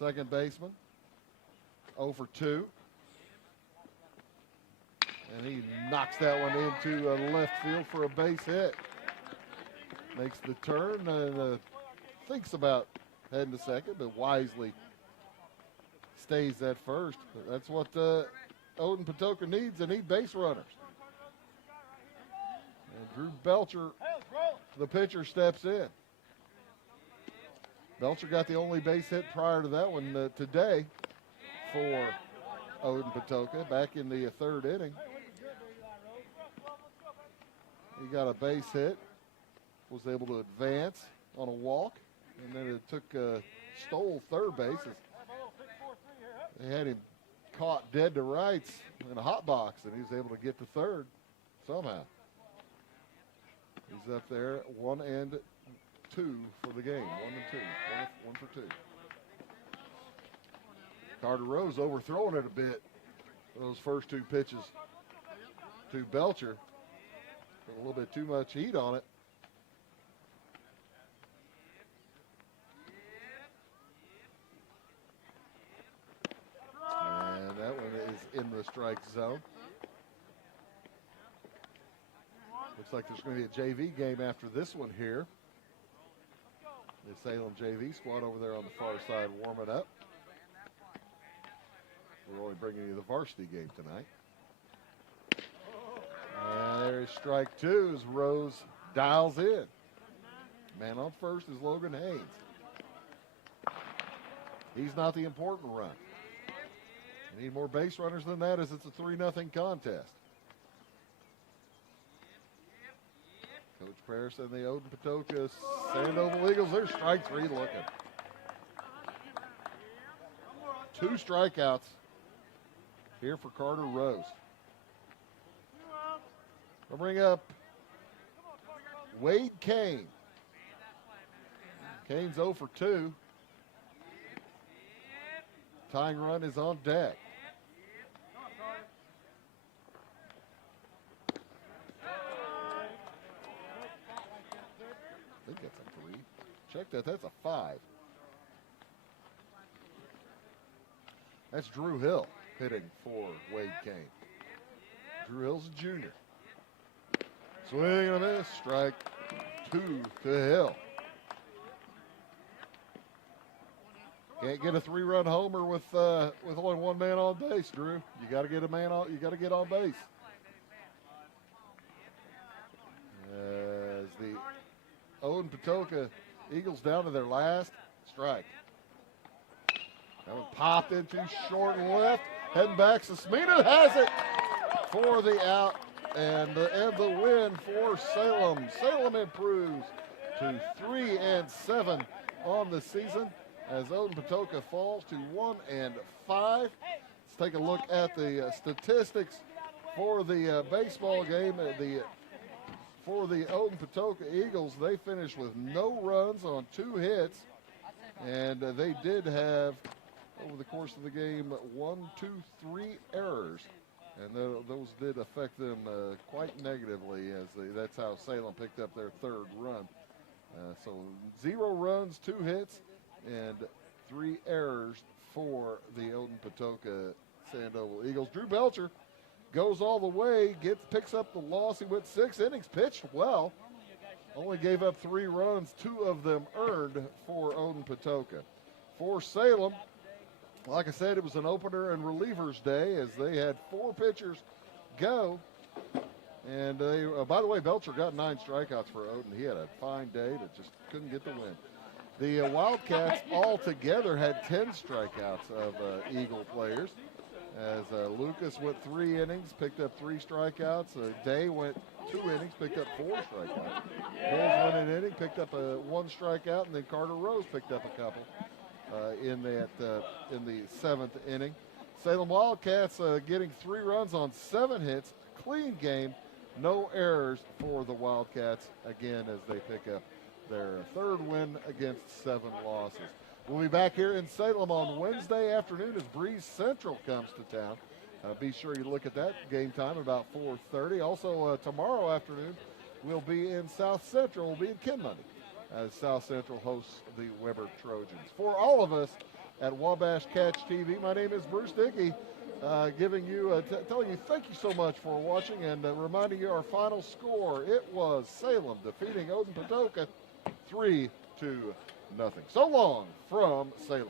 second baseman. 0 for 2. And he knocks that one into left field for a base hit. Makes the turn and thinks about heading to second, but wisely stays at first. That's what Odin Patoka needs. They need base runners. And Drew Belcher, the pitcher, steps in. Belcher got the only base hit prior to that one today for Odin Patoka back in the 3rd inning. He got a base hit, was able to advance on a walk, and then it took stole third base. They had him caught dead to rights in a hot box, and he was able to get to third somehow. He's up there 1 and 2 for the game. 1 and 2. 1 for 2. Carter Rose overthrowing it a bit. Those first 2 pitches to Belcher. A little bit too much heat on it. And that one is in the strike zone. Looks like there's going to be a JV game after this one here. The Salem JV squad over there on the far side warming up. We're only bringing you the varsity game tonight. And there's strike 2 as Rose dials in. Man on first is Logan Haynes. He's not the important run. You need more base runners than that as it's a 3-0 contest. Coach Paris and the Odin Patoka Sandoval Eagles, they're strike 3 looking. 2 strikeouts here for Carter Rose. We'll bring up Wade Kane. Kane's 0 for 2. Tying run is on deck. I think that's a 3. Check that. That's a 5. That's Drew Hill hitting for Wade Kane. Drew Hill's a junior. Swing and a miss. Strike 2 to Hill. Can't get a 3-run homer with only 1 man on base, Drew. You got to get a man on. You got to get on base. As the Odin Patoka Eagles down to their last strike. That one popped into short left. Heading back, Sasmina has it for the out and the win for Salem. Salem improves to 3-7 on the season as Odin Patoka falls to 1-5. Let's take a look at the statistics for the baseball game. For the Odin Patoka Eagles, they finished with no runs on 2 hits, and they did have, over the course of the game, 1, 2, 3 errors, and those did affect them quite negatively as that's how Salem picked up their 3rd run. So 0 runs, 2 hits, and 3 errors for the Odin Patoka Sandoval Eagles. Drew Belcher goes all the way, picks up the loss. He went 6 innings, pitched well. Only gave up 3 runs, 2 of them earned for Odin Patoka. For Salem, like I said, it was an opener and relievers day as they had 4 pitchers go. And they, by the way, Belcher got 9 strikeouts for Odin. He had a fine day, but just couldn't get the win. The Wildcats altogether had 10 strikeouts of Eagle players. As Lucas went 3 innings, picked up 3 strikeouts. Day went 2 innings, picked up 4 strikeouts. Bulls went an inning, picked up 1 strikeout, and then Carter Rose picked up a couple in the 7th inning. Salem Wildcats getting 3 runs on 7 hits, clean game, no errors for the Wildcats again as they pick up their 3rd win against 7 losses. We'll be back here in Salem on Wednesday afternoon as Breeze Central comes to town. Be sure you look at that game time about 4:30. Also tomorrow afternoon we'll be in South Central. We'll be in Kinmoney as South Central hosts the Weber Trojans. For all of us at Wabash Catch TV, my name is Bruce Dickey, telling you thank you so much for watching and reminding you our final score. It was Salem defeating Odin Patoka 3-0. So long from Salem.